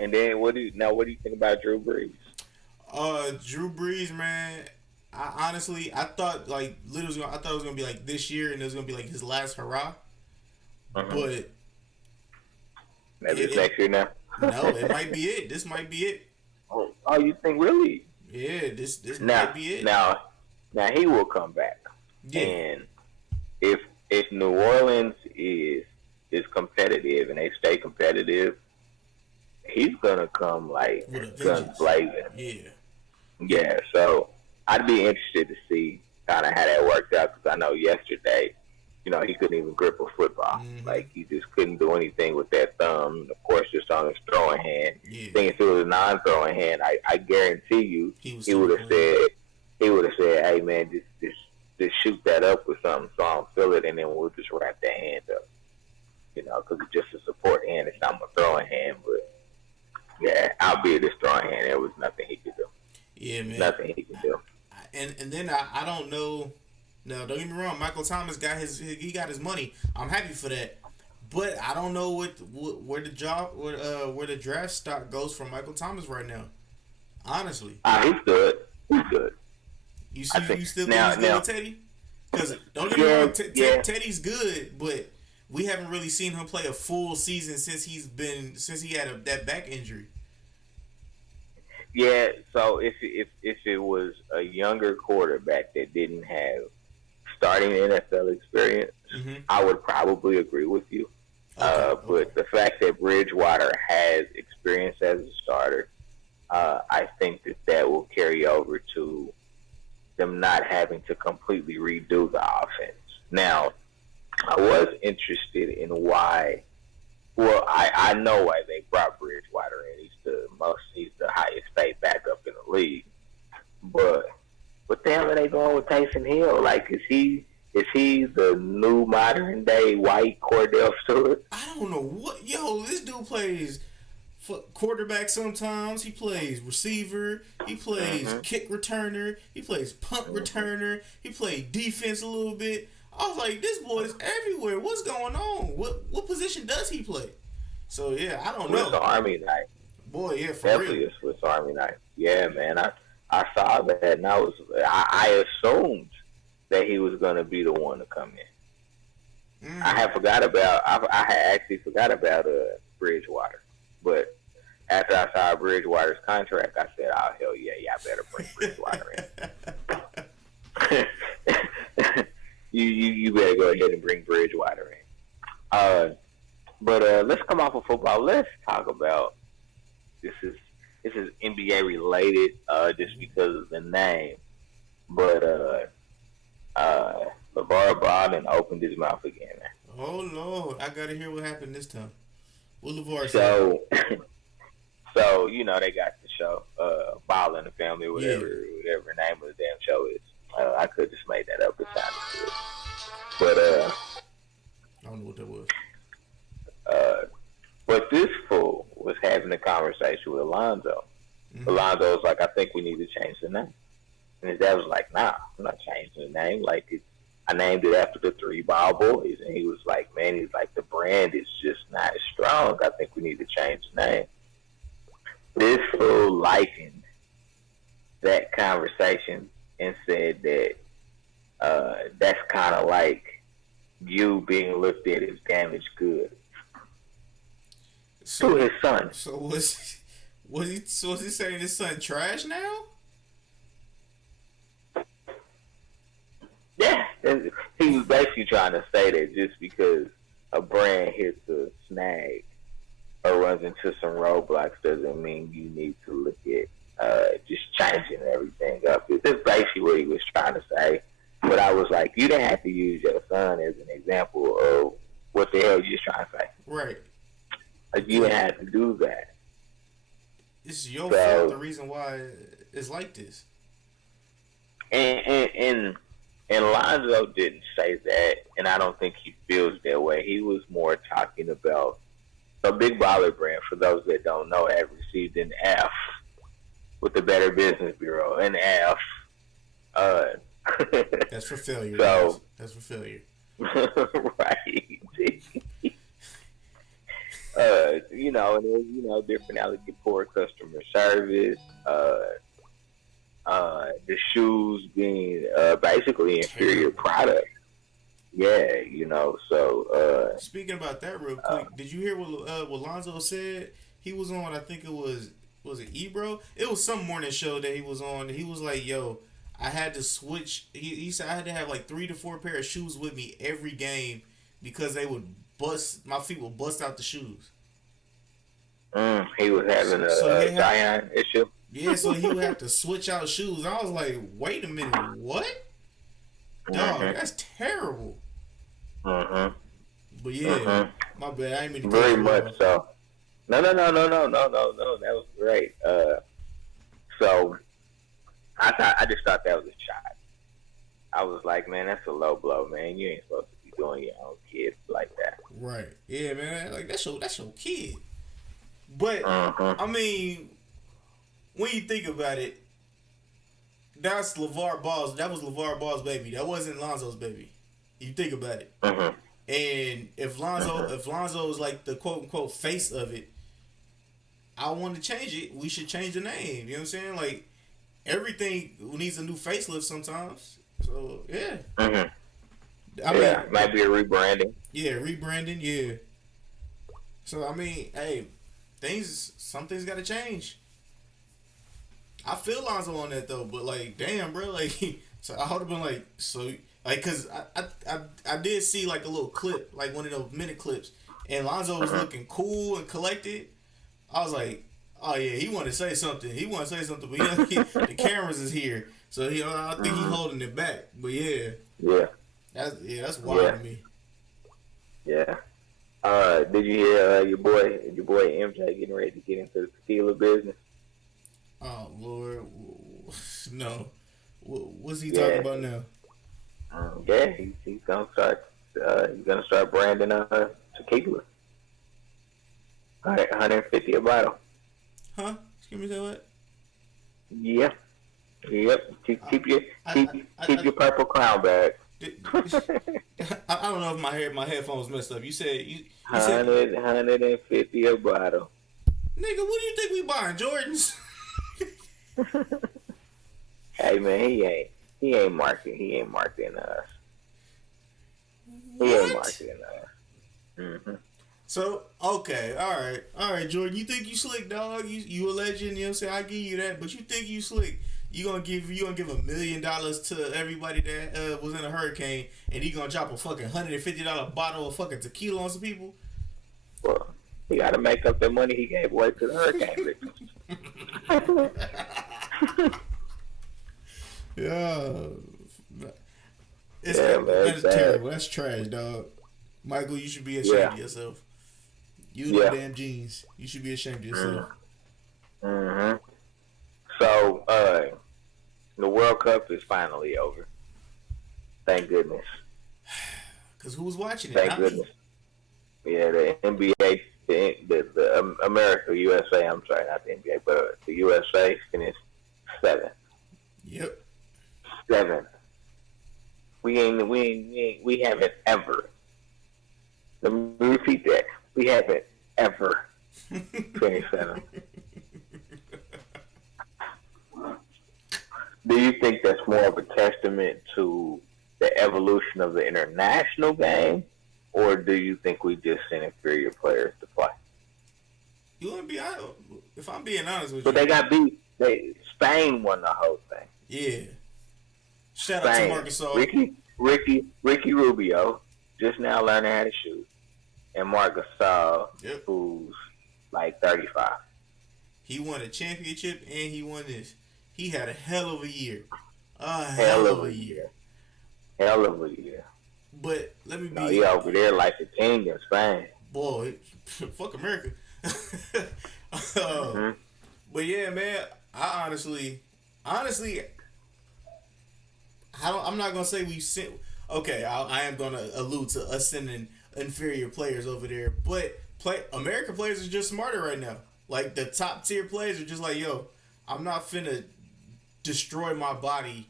And then what do you think about Drew Brees? Drew Brees, man. I thought like I thought it was gonna be like this year, and it was gonna be like his last hurrah. But maybe it's next year now. No, it might be it. This might be it. Oh, you think really? Yeah, this might be it. Now he will come back. Yeah. And if New Orleans is competitive and they stay competitive, he's gonna come like guns blazing. Yeah. Yeah. So I'd be interested to see kind of how that works out because I know yesterday, he couldn't even grip a football. Mm-hmm. Like he just couldn't do anything with that thumb. Of course, just on his throwing hand. Yeah. I think if it was a non-throwing hand, I guarantee you he would have said, "Hey man, just shoot that up with something so I don't feel it, and then we'll just wrap that hand up." Because it's just a support hand. It's not my throwing hand, but yeah, albeit this throwing hand, there was nothing he could do. Yeah, man. Nothing he could do. And then I don't know. No, don't get me wrong. Michael Thomas got his money. I'm happy for that. But I don't know where the draft stock goes for Michael Thomas right now. Honestly. He's good. He's good. You still think he's good with Teddy? Because don't get me wrong, Teddy's good, but we haven't really seen him play a full season since he had that back injury. Yeah, so if it was a younger quarterback that didn't have starting NFL experience, Mm-hmm. I would probably agree with you. Okay. Okay. But the fact that Bridgewater has experience as a starter, I think that that will carry over to them not having to completely redo the offense. Now, I was interested in why. Well, I know why they brought Bridgewater in. He's the highest paid backup in the league. But what the hell are they doing with Taysom Hill? Like, is he the new modern day white Cordell Stewart? I don't know what. Yo, this dude plays quarterback sometimes. He plays receiver. He plays Mm-hmm. kick returner. He plays punt Mm-hmm. returner. He played defense a little bit. I was like, this boy's everywhere. What's going on? What position does he play? So yeah, I don't Swiss know. Army knife. Boy, yeah, for real. Definitely a Swiss Army knife. Yeah, man. I saw that, and I assumed that he was going to be the one to come in. I Mm. had forgot about I had actually forgot about Bridgewater, but after I saw Bridgewater's contract, I said, "Oh hell yeah, y'all better bring Bridgewater in. you better go ahead and bring Bridgewater in." But let's come off of football. Let's talk about this is this is NBA related, just because of the name. But LeVar Ball opened his mouth again, man. Oh Lord, I gotta hear what happened this time. What Levar said? So, so they got the show, Ball in the Family, Yeah, whatever the name of the damn show is. I could just make that up. It sounded good, I don't know what that was. uh, but this fool was having a conversation with Alonzo. Mm-hmm. Alonzo was like, "I think we need to change the name," and his dad was like, "Nah, I'm not changing the name. Like, I named it after the Three Ball Boys," and he was like, "Man, he's like, the brand is just not as strong. I think we need to change the name." This fool likened that conversation and said that that's kind of like you being looked at as damaged goods to So, his son. so was he saying his son trash now? Yeah, and he was basically trying to say that just because a brand hits a snag or runs into some roadblocks doesn't mean you need to look at just changing everything up. That's basically what he was trying to say. But I was like, you didn't have to use your son as an example of what the hell you're trying to say. Right. Like, you didn't have to do that. It's your fault. The So, reason why it's like this. and Lonzo didn't say that, and I don't think he feels that way. He was more talking about a Big Baller Brand. For those that don't know, have received an F with the Better Business Bureau, an F. Uh, That's for failure, guys. so, That's for failure. right. And there's, different allegations, poor customer service, the shoes being basically inferior Terrible. product. Yeah, so Speaking about that real quick, did you hear what Lonzo said? He was on. I think it was it Ebro? It was some morning show that he was on. He was like, "Yo, I had to switch." He said I had to have like 3 to 4 pair of shoes with me every game because they would bust. My feet would bust out the shoes. he was having So a he had, Zion issue. yeah, so he would have to switch out shoes. I was like, wait a minute, what? Dog, hmm that's terrible. hmm But yeah, hmm my bad. I didn't mean to cut Very you much off. so. No, no, no, no, no, no, no, no. That was great. So I just thought that was a shot. I was like, man, that's a low blow, man. You ain't supposed to be doing your own kids like that. Right. Yeah, man. Like that's your kid. But hmm I mean, when you think about it, that's LeVar Ball's. That was LeVar Ball's baby. That wasn't Lonzo's baby. You think about it. hmm And if Lonzo, hmm if Lonzo is like the quote unquote face of it, I want to change it. We should change the name. You know what I'm saying? Like everything needs a new facelift sometimes. So yeah, hmm I Yeah, mean, might be a rebranding. yeah, rebranding. Yeah. So I mean, hey, some things got to change. I feel Lonzo on that though, but like, damn, bro, like, so I would have been like, so, like, cause I did see like a little clip, like one of those minute clips, and Lonzo was Mm-hmm. looking cool and collected. I was like, oh yeah, he wanted to say something. He wanted to say something, but the cameras is here, so I think he Mm-hmm. holding it back. But yeah, Yeah, that's wild yeah, to me. yeah. Did you hear your boy MJ getting ready to get into the tequila business? Oh Lord, no, what's he talking Yeah, about now? yeah. He's gonna start. He's gonna start branding tequila. 150 a bottle. Huh? Excuse me, say what? Yep, yep. I, Keep I your purple crown bag. did, I don't know if my headphones messed up. You said 150 a bottle. nigga, what do you think we buying Jordans? Hey man, he ain't marketing. He ain't marketing us. He ain't What? marketing us. Mm-hmm. So okay, all right, Jordan. You think you slick, dog? You a legend. You know what I'm saying? I give you that, but you think you slick? You gonna give $1 million to everybody that was in a hurricane, and he gonna drop a fucking $150 bottle of fucking tequila on some people? Well, he got to make up the money he gave away to the hurricane victims. Yeah, Yeah, man, it's that's bad. terrible. That's trash, dog. Michael, you should be ashamed Yeah, of yourself. You know yeah. damn jeans. You should be ashamed of yourself. Mm-hmm. So, the World Cup is finally over. Thank goodness. Cause who was watching it? Thank Not me. goodness. Yeah, the NBA, the America, USA. I'm sorry, not the NBA, but the USA finished seventh. Yep. Seventh. We haven't ever. Let me repeat that. We haven't ever finished seventh. Do you think that's more of a testament to the evolution of the international game, or do you think we just send inferior players to play? You want to be honest? If I'm being honest with But you, they got beat. Spain won the whole thing. yeah. Shout out to Spain. Marcus All. Ricky Rubio just now learning how to shoot, and Marcus Gasol, Yep. who's like 35. He won a championship and he won this. He had a hell of a year. A Hell hell of of a a year. year. Hell of a year. But let me No, be he over there like the king in Spain. boy, fuck America. Mm-hmm. But yeah, man, honestly, I'm not gonna say we sent. Okay, I am gonna allude to us sending inferior players over there, but American players are just smarter right now. Like the top tier players are just like, yo, I'm not finna destroy my body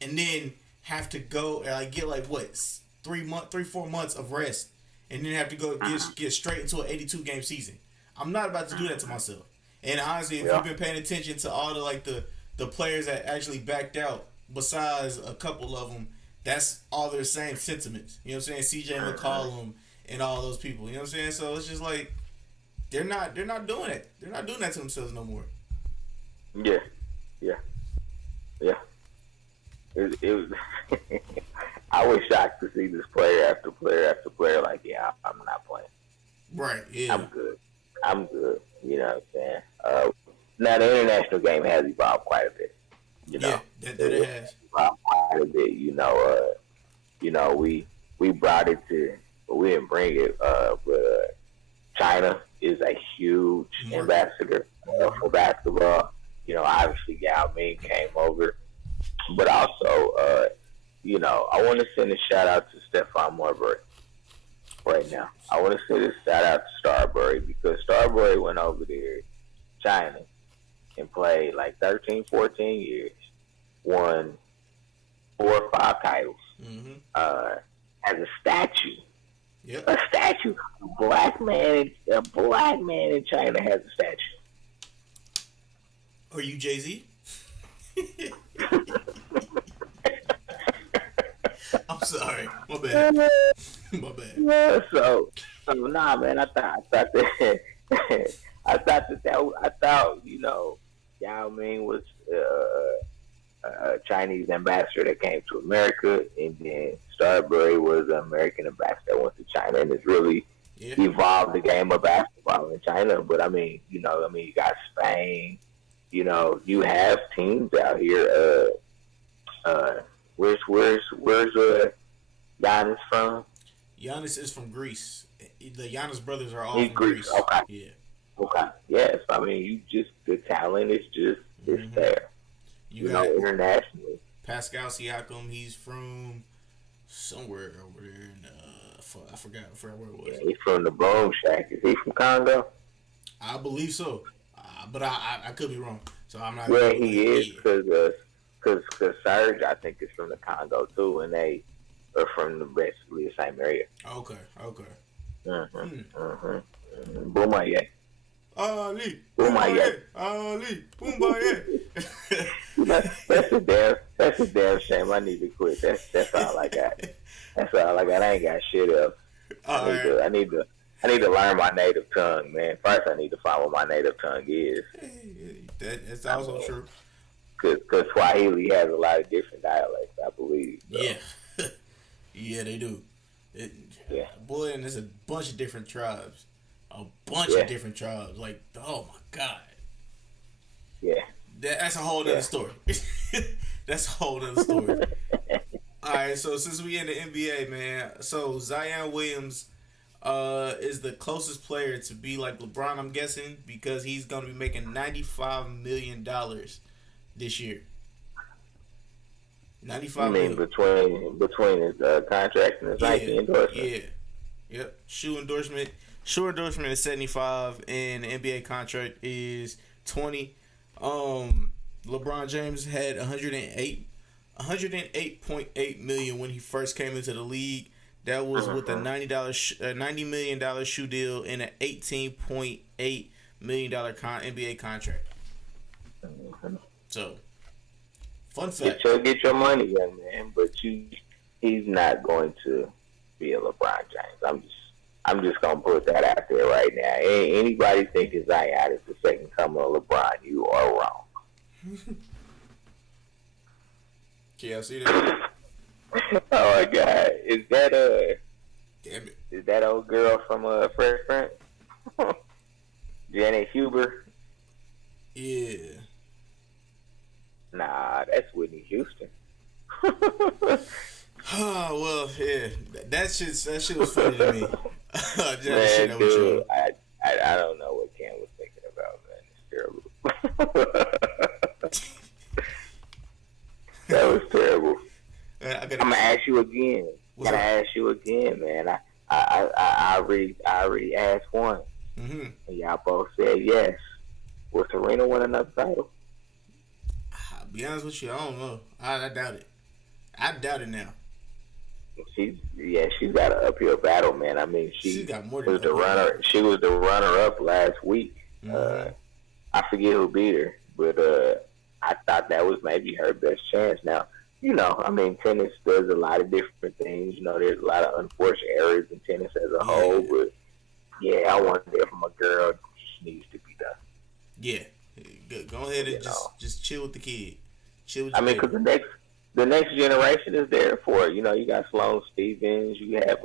and then have to go and like get like what 3 4 months of rest and then have to go get straight into an 82 game season. I'm not about to do that to myself. And honestly, if Yeah. you've been paying attention to all the like the players that actually backed out, besides a couple of them, that's all their same sentiments. You know what I'm saying? CJ McCollum and all those people. You know what I'm saying? So it's just like they're not doing it. They're not doing that to themselves no more. Yeah, yeah, yeah. It was. I was shocked to see this player after player after player. Like, yeah, I'm not playing. Right? Yeah. I'm good. I'm good. You know what I'm saying? Now the international game has evolved quite a bit. You Yeah. know, That it has. evolved quite a bit. We brought it to, but we didn't bring it. But China is a huge ambassador for basketball. Obviously Yao Ming came over, but also, I want to send a shout out to Stephon Marbury right now. I want to send a shout out to Starbury because Starbury went over there, China, and played like 13, 14 years, won 4 or 5 titles, Mm-hmm. as a statue. Yep. A statue. A black man in China has a statue. Are you Jay-Z? I'm sorry. My bad. My bad. Yeah, so nah, man. I thought that Yao Ming was a Chinese ambassador that came to America, and then Starbury was an American ambassador that went to China, and it's really Yeah. evolved the game of basketball in China. But I mean, you got Spain. You have teams out here. Where's Giannis from? Giannis is from Greece. The Giannis brothers are all He's from Greek. Greece. Okay. Yeah. Okay. Yes. I mean, the talent is just it's Mm-hmm. there. You got Internationally. Pascal Siakam. He's from somewhere over there in I forgot where it was. Yeah, he's from the Boom Shack. Is he from Congo? I believe so, but I could be wrong. So I'm not. Yeah, Gonna he is yeah. because Serge I think is from the Congo too, and they are from basically the same area. Okay. Okay. Boomaye. Ali. Boomaye. Ali. Boombaye. That's a damn shame. I need to quit. That's all I got. That's all I got. I ain't got shit else. I need to learn my native tongue, man. First, I need to find what my native tongue is. That's also true. Because Swahili has a lot of different dialects, I believe. So. Yeah. Yeah, they do. Yeah. Boy, and there's a bunch of different tribes. A bunch of different tribes. Like, oh my God. Yeah. That's a whole other story. That's a whole other story. All right, so since we in the NBA, man, so Zion Williams is the closest player to be like LeBron, I'm guessing, because he's going to be making $95 million this year. 95 million between his contract and his Nike endorsement. Yeah. Yep. Shoe endorsement is 75 and the NBA contract is 20. LeBron James had 108.8 million when he first came into the league. That was with a $90 million shoe deal and an $18.8 million NBA contract. So, fun fact. Get your money, young man. But he's not going to be a LeBron James. I'm just gonna put that out there right now. Anybody thinking Zion is the second coming of LeBron, you are wrong. Yeah, see that? Oh my God, is that Damn it. Is that old girl from Fresh Prince? Janet Huber? Yeah. Nah, that's Whitney Houston. Oh well, yeah. That shit was funny to me. Man, dude, I don't know what Ken was thinking about, man. It's terrible. That was terrible. I'm gonna ask you again. Man. I already asked one, and y'all both said yes. Will Serena win another title? I'll be honest with you, I don't know. I doubt it. I doubt it now. She's got an uphill battle, man. I mean, she got more was the runner. She was the runner-up last week. I forget who beat her, but I thought that was maybe her best chance. Now, I mean, tennis does a lot of different things. There's a lot of unfortunate errors in tennis as a whole, but yeah, I want to hear from a girl. She needs to be done. Yeah, go ahead and just chill with the kid. Chill with. I mean, because the next generation is there for it. You got Sloane Stevens. You have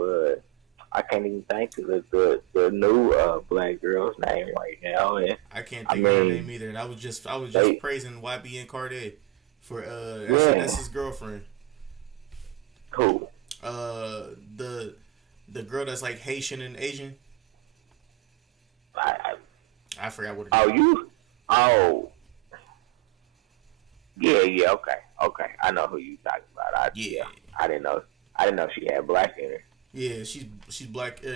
I can't even think of the new black girl's name right now. And I can't think of her name either. And I was just praising YBN Cordae for that's his girlfriend. Who? The girl that's like Haitian and Asian. I forgot what. Yeah. Okay. I know who you talking about. I didn't know she had black in her. Yeah, she's black. She's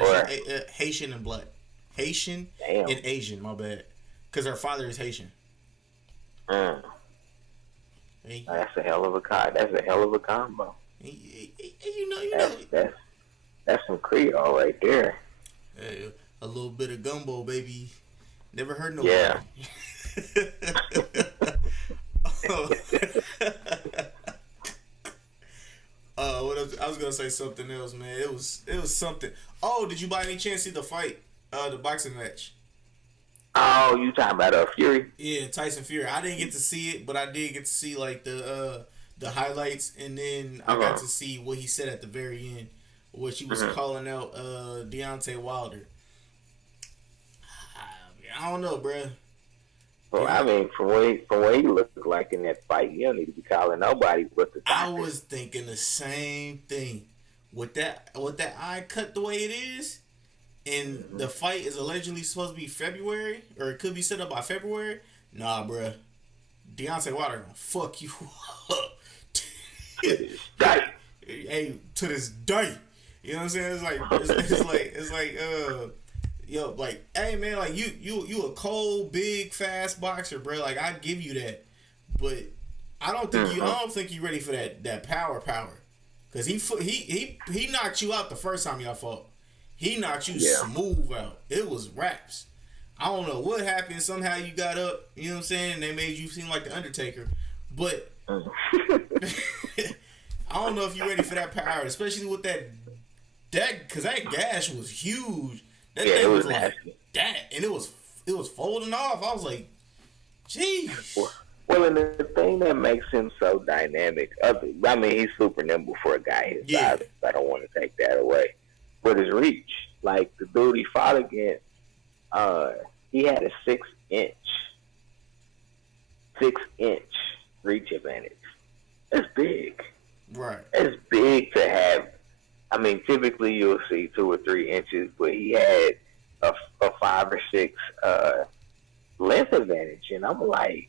Haitian and black. Haitian and Asian. My bad. Because her father is Haitian. That's a hell of a combo. That's some Creole right there. Hey, a little bit of gumbo, baby. Never heard no. Yeah. What else? I was gonna say something else, man. It was something. Oh, did you by any chance see the fight? The boxing match. Oh, you talking about Fury? Yeah, Tyson Fury. I didn't get to see it, but I did get to see like the highlights, and then I got Uh-huh. to see what he said at the very end, where she was Mm-hmm. calling out Deontay Wilder. I don't know, bruh. Well, I Yeah, mean, from what he looked like in that fight, you don't need to be calling nobody but the I doctor. was thinking the same thing. With that eye cut the way it is, and Mm-hmm. the fight is allegedly supposed to be February, or it could be set up by February. Nah, bruh. Deontay Wilder gonna fuck you up. To this day. Hey, to this day. You know what I'm saying? It's like yo, like, hey man, like you a cold, big, fast boxer, bro. Like I give you that. But I Mm-hmm. don't think you ready for that power. Cause he knocked you out the first time y'all fought. He knocked you Yeah. smooth out. It was raps. I don't know what happened. Somehow you got up. You know what I'm saying? And they made you seem like the Undertaker. But Mm-hmm. I don't know if you're ready for that power, especially with that because that gash was huge. That Yeah, it thing was was like nasty. that, and it was folding off. I was like, Well, jeez. well, and the thing that makes him so dynamic, I mean, he's super nimble for a guy his Yeah, size. I don't want to take that away. But his reach, like the dude he fought against, uh, he had a 6 inch reach advantage. That's big. right. That's big to have. I mean, typically you'll see 2 or 3 inches, but he had a 5 or 6 length advantage, and I'm like,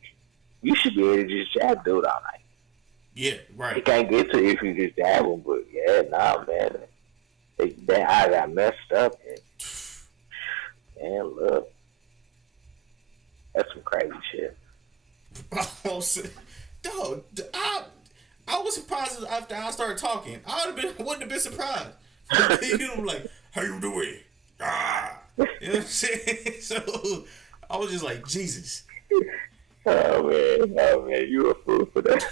you should be able to just jab dude all night. Yeah, He right. can't get to you if you just jab him, but yeah, nah, man, that eye got messed up, and look, that's some crazy shit. Dog, I was surprised after I started talking. Wouldn't have been surprised. I'm like, how you doing? Ah, you know what I'm saying? So I was just like, Jesus. Oh man, you a fool for that.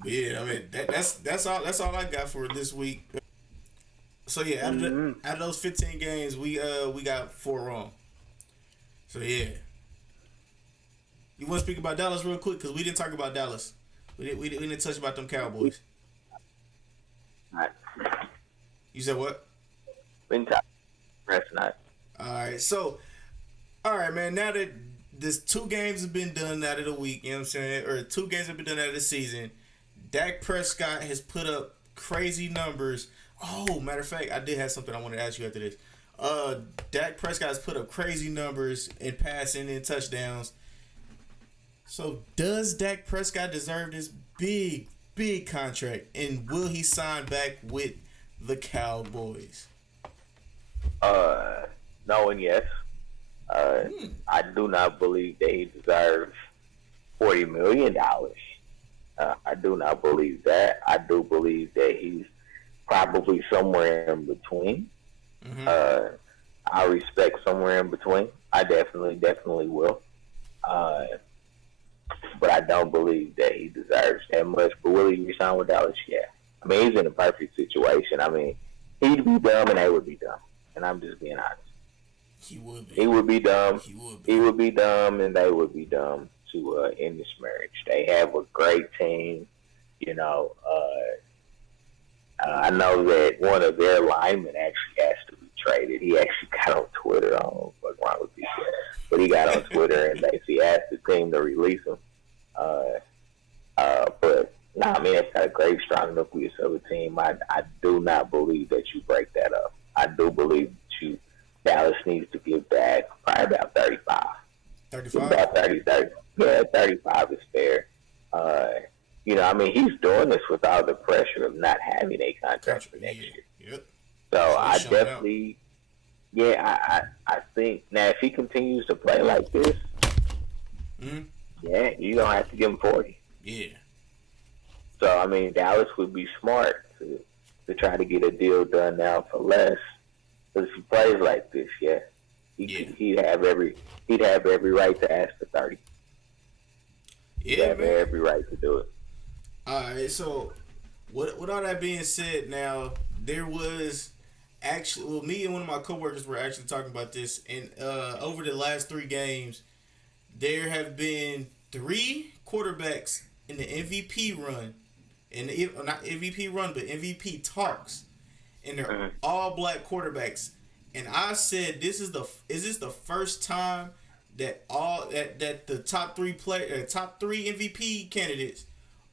But yeah, I mean that's all I got for this week. So yeah, Mm-hmm. out of those 15 games, we got 4 wrong. So yeah, you want to speak about Dallas real quick because we didn't talk about Dallas. We didn't touch about them We Cowboys. not You said what? been talking last night. All right, so all right, man. Now that this 2 games have been done out of the week, you know what I'm saying, or 2 games have been done out of the season, Dak Prescott has put up crazy numbers. Oh, matter of fact, I did have something I wanted to ask you after this. Dak Prescott has put up crazy numbers in passing and touchdowns. So does Dak Prescott deserve this big, big contract, and will he sign back with the Cowboys? Uh, no and yes. Uh, Hmm. I do not believe that he deserves $40 million. I do not believe that. I do believe that he's probably somewhere in between. Mm-hmm. Uh, I respect somewhere in between. I definitely will. Uh, but I don't believe that he deserves that much. But will he resign with Dallas? Yeah. I mean, he's in a perfect situation. I mean, he'd be dumb and they would be dumb. And I'm just being honest. He would be. He would be dumb. He would He be. would be dumb, and they would be dumb to end this marriage. They have a great team. You know, I know that one of their linemen actually has to be traded. He actually got on Twitter. I don't know what's wrong with people, but he got on Twitter and basically asked the team to release him. Uh, but nah, I mean, it's got a great, strong nucleus of a team. I do not believe that you break that up. I do believe that you Dallas needs to give back probably about 35. Give 35. about 30. Yeah, 35 is fair. Uh, I mean, he's doing this without the pressure of not having a contract Country. for next Yeah. year. Yep. So So he's I showing out. definitely, yeah, I think now if he continues to play like this, Mm-hmm. yeah, you're gonna have to give him 40. Yeah. So I mean, Dallas would be smart to try to get a deal done now for less. Because if he plays like this, yeah, Yeah. he'd have every right to ask for 30. He'd Yeah, have man. every right to do it. All right. So, with all that being said, now there was actually, well, me and one of my coworkers were actually talking about this, and over the last 3 games, there have been 3 quarterbacks in the MVP run, and not MVP run, but MVP talks, and they're Mhm. all black quarterbacks. And I said, is this the first time that that the top three MVP candidates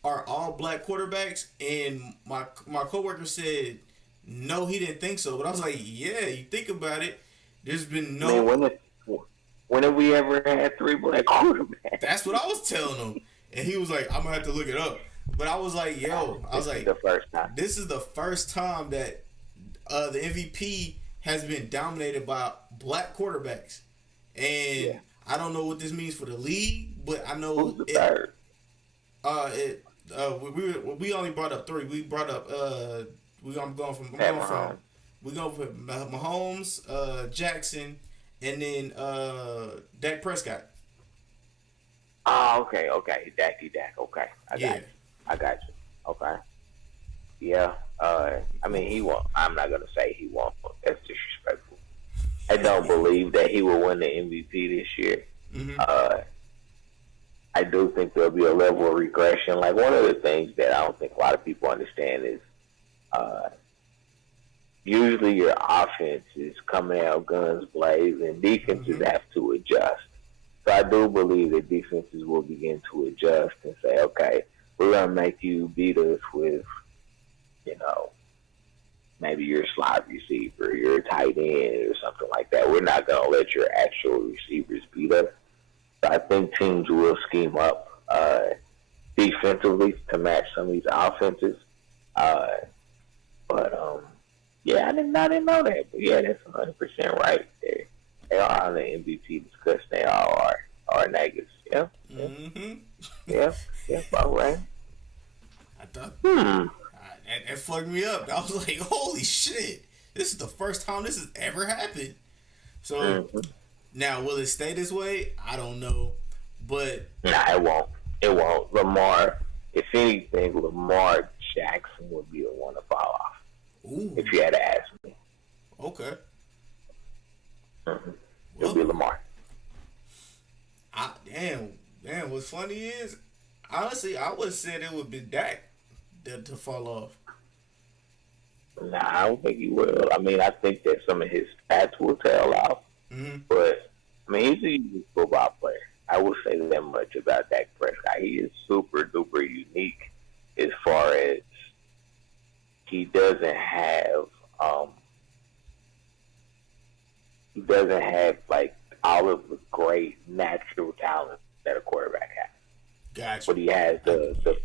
are all black quarterbacks? And my coworker said, no, he didn't think so. But I was like, yeah, you think about it. There's been I mean, no. when have we ever had three black quarterbacks? That's what I was telling him, and he was like, I'm gonna have to look it up. But I was like, yo, I This was is like, the first time. this is the first time that the MVP has been dominated by black quarterbacks, and Yeah. I don't know what this means for the league, but I Who's know the it. third? It. We only brought up 3. We brought up I'm going from Pat Mahomes. we go from Mahomes, Jackson, and then Dak Prescott. Oh, okay, okay. Dak. Okay. I got Yeah. you. I got you. Okay. Yeah. I mean, he won't. I'm not gonna say he won't. That's disrespectful. I don't believe that he will win the MVP this year. Hmm. Uh, I do think there'll be a level of regression. Like one of the things that I don't think a lot of people understand is uh, usually your offense is coming out guns blazing. Defenses Hmm. have to adjust. So I do believe that defenses will begin to adjust and say, okay, we're gonna make you beat us with, you know, maybe your slot receiver, your tight end, or something like that. We're not gonna let your actual receivers beat us. So I think teams will scheme up defensively to match some of these offenses. Uh, but yeah, I didn't know that. But yeah, that's 100% right. They are on the MVP discussion. They all are negatives. Yeah, yeah, Hmm. yeah, yeah. All right. I thought Hmm. that fucked me up. I was like, holy shit! This is the first time this has ever happened. So Mm-hmm. now, will it stay this way? I don't know, but Nah, it won't. It won't. Lamar. If anything, Lamar Jackson would be the one to fall off. ooh, If you had to ask me, okay. mm-hmm. It'll Well, be Lamar. damn. What's funny is, honestly, I would have said it would be Dak to fall off. Nah, I don't think he will. I mean, I think that some of his stats will tail off, Hmm. but I mean, he's a unique football player. I will say that much about Dak Prescott. He is super duper unique as far as he doesn't have um he doesn't have like all of the great natural talent that a quarterback has. Gotcha. But he has I, the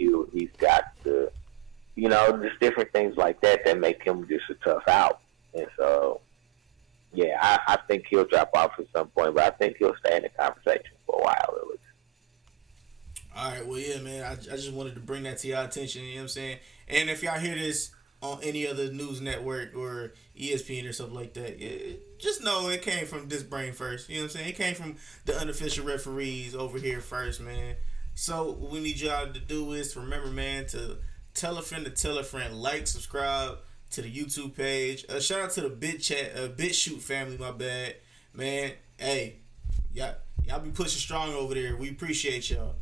IQ. He's got the just different things like that that make him just a tough out. And so, yeah, I think he'll drop off at some point, but I think he'll stay in the conversation for a while. At least. all right. Well, yeah, man. I just wanted to bring that to your attention. You know what I'm saying? And if y'all hear this on any other news network or ESPN or something like that, yeah, just know it came from this brain first. You know what I'm saying? It came from the unofficial referees over here first, man. So what we need y'all to do is remember, man, to tell a friend, like, subscribe to the YouTube page. Shout out to the Bit Shoot family. My bad, man. Hey, y'all be pushing strong over there. We appreciate y'all.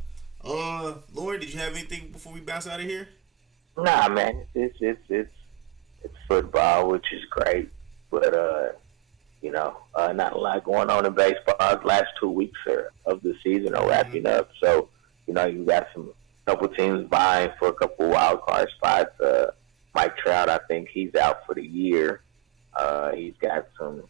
Lauren, did you have anything before we bounce out of here? Nah, man, it's football, which is great, but not a lot going on in baseball. The last 2 weeks of the season are Mm-hmm. wrapping up, so you got some couple teams vying for a couple wild card spots. Mike Trout, I think he's out for the year. He's got some.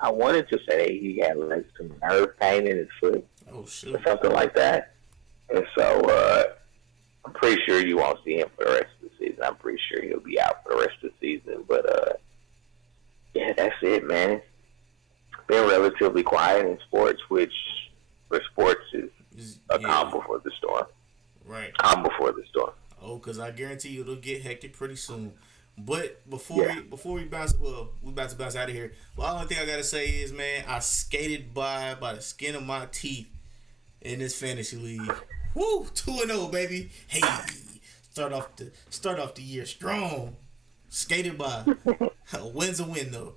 I wanted to say he had like some nerve pain in his foot Oh or shoot. something like that, and so I'm pretty sure you won't see him for the rest of the season. I'm pretty sure he'll be out for the rest of the season. But yeah, that's it, man. It's been relatively quiet in sports, which for sports is a calm Yeah, before the storm. right. Calm before the storm. Oh, cause I guarantee you it'll get hectic pretty soon. But Yeah. before we bounce, well, we about to bounce out of here. Well, the only thing I gotta say is, man, I skated by the skin of my teeth in this fantasy league. Woo, 2-0, baby. Hey, start off the year strong. Skated by. A win's a win though.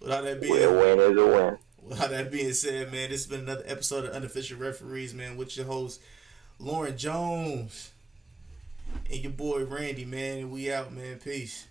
without that Well, being win is a win. without that being said, man, this has been another episode of Unofficial Referees, man, with your host Lauren Jones and your boy Randy, man. We out, man. Peace.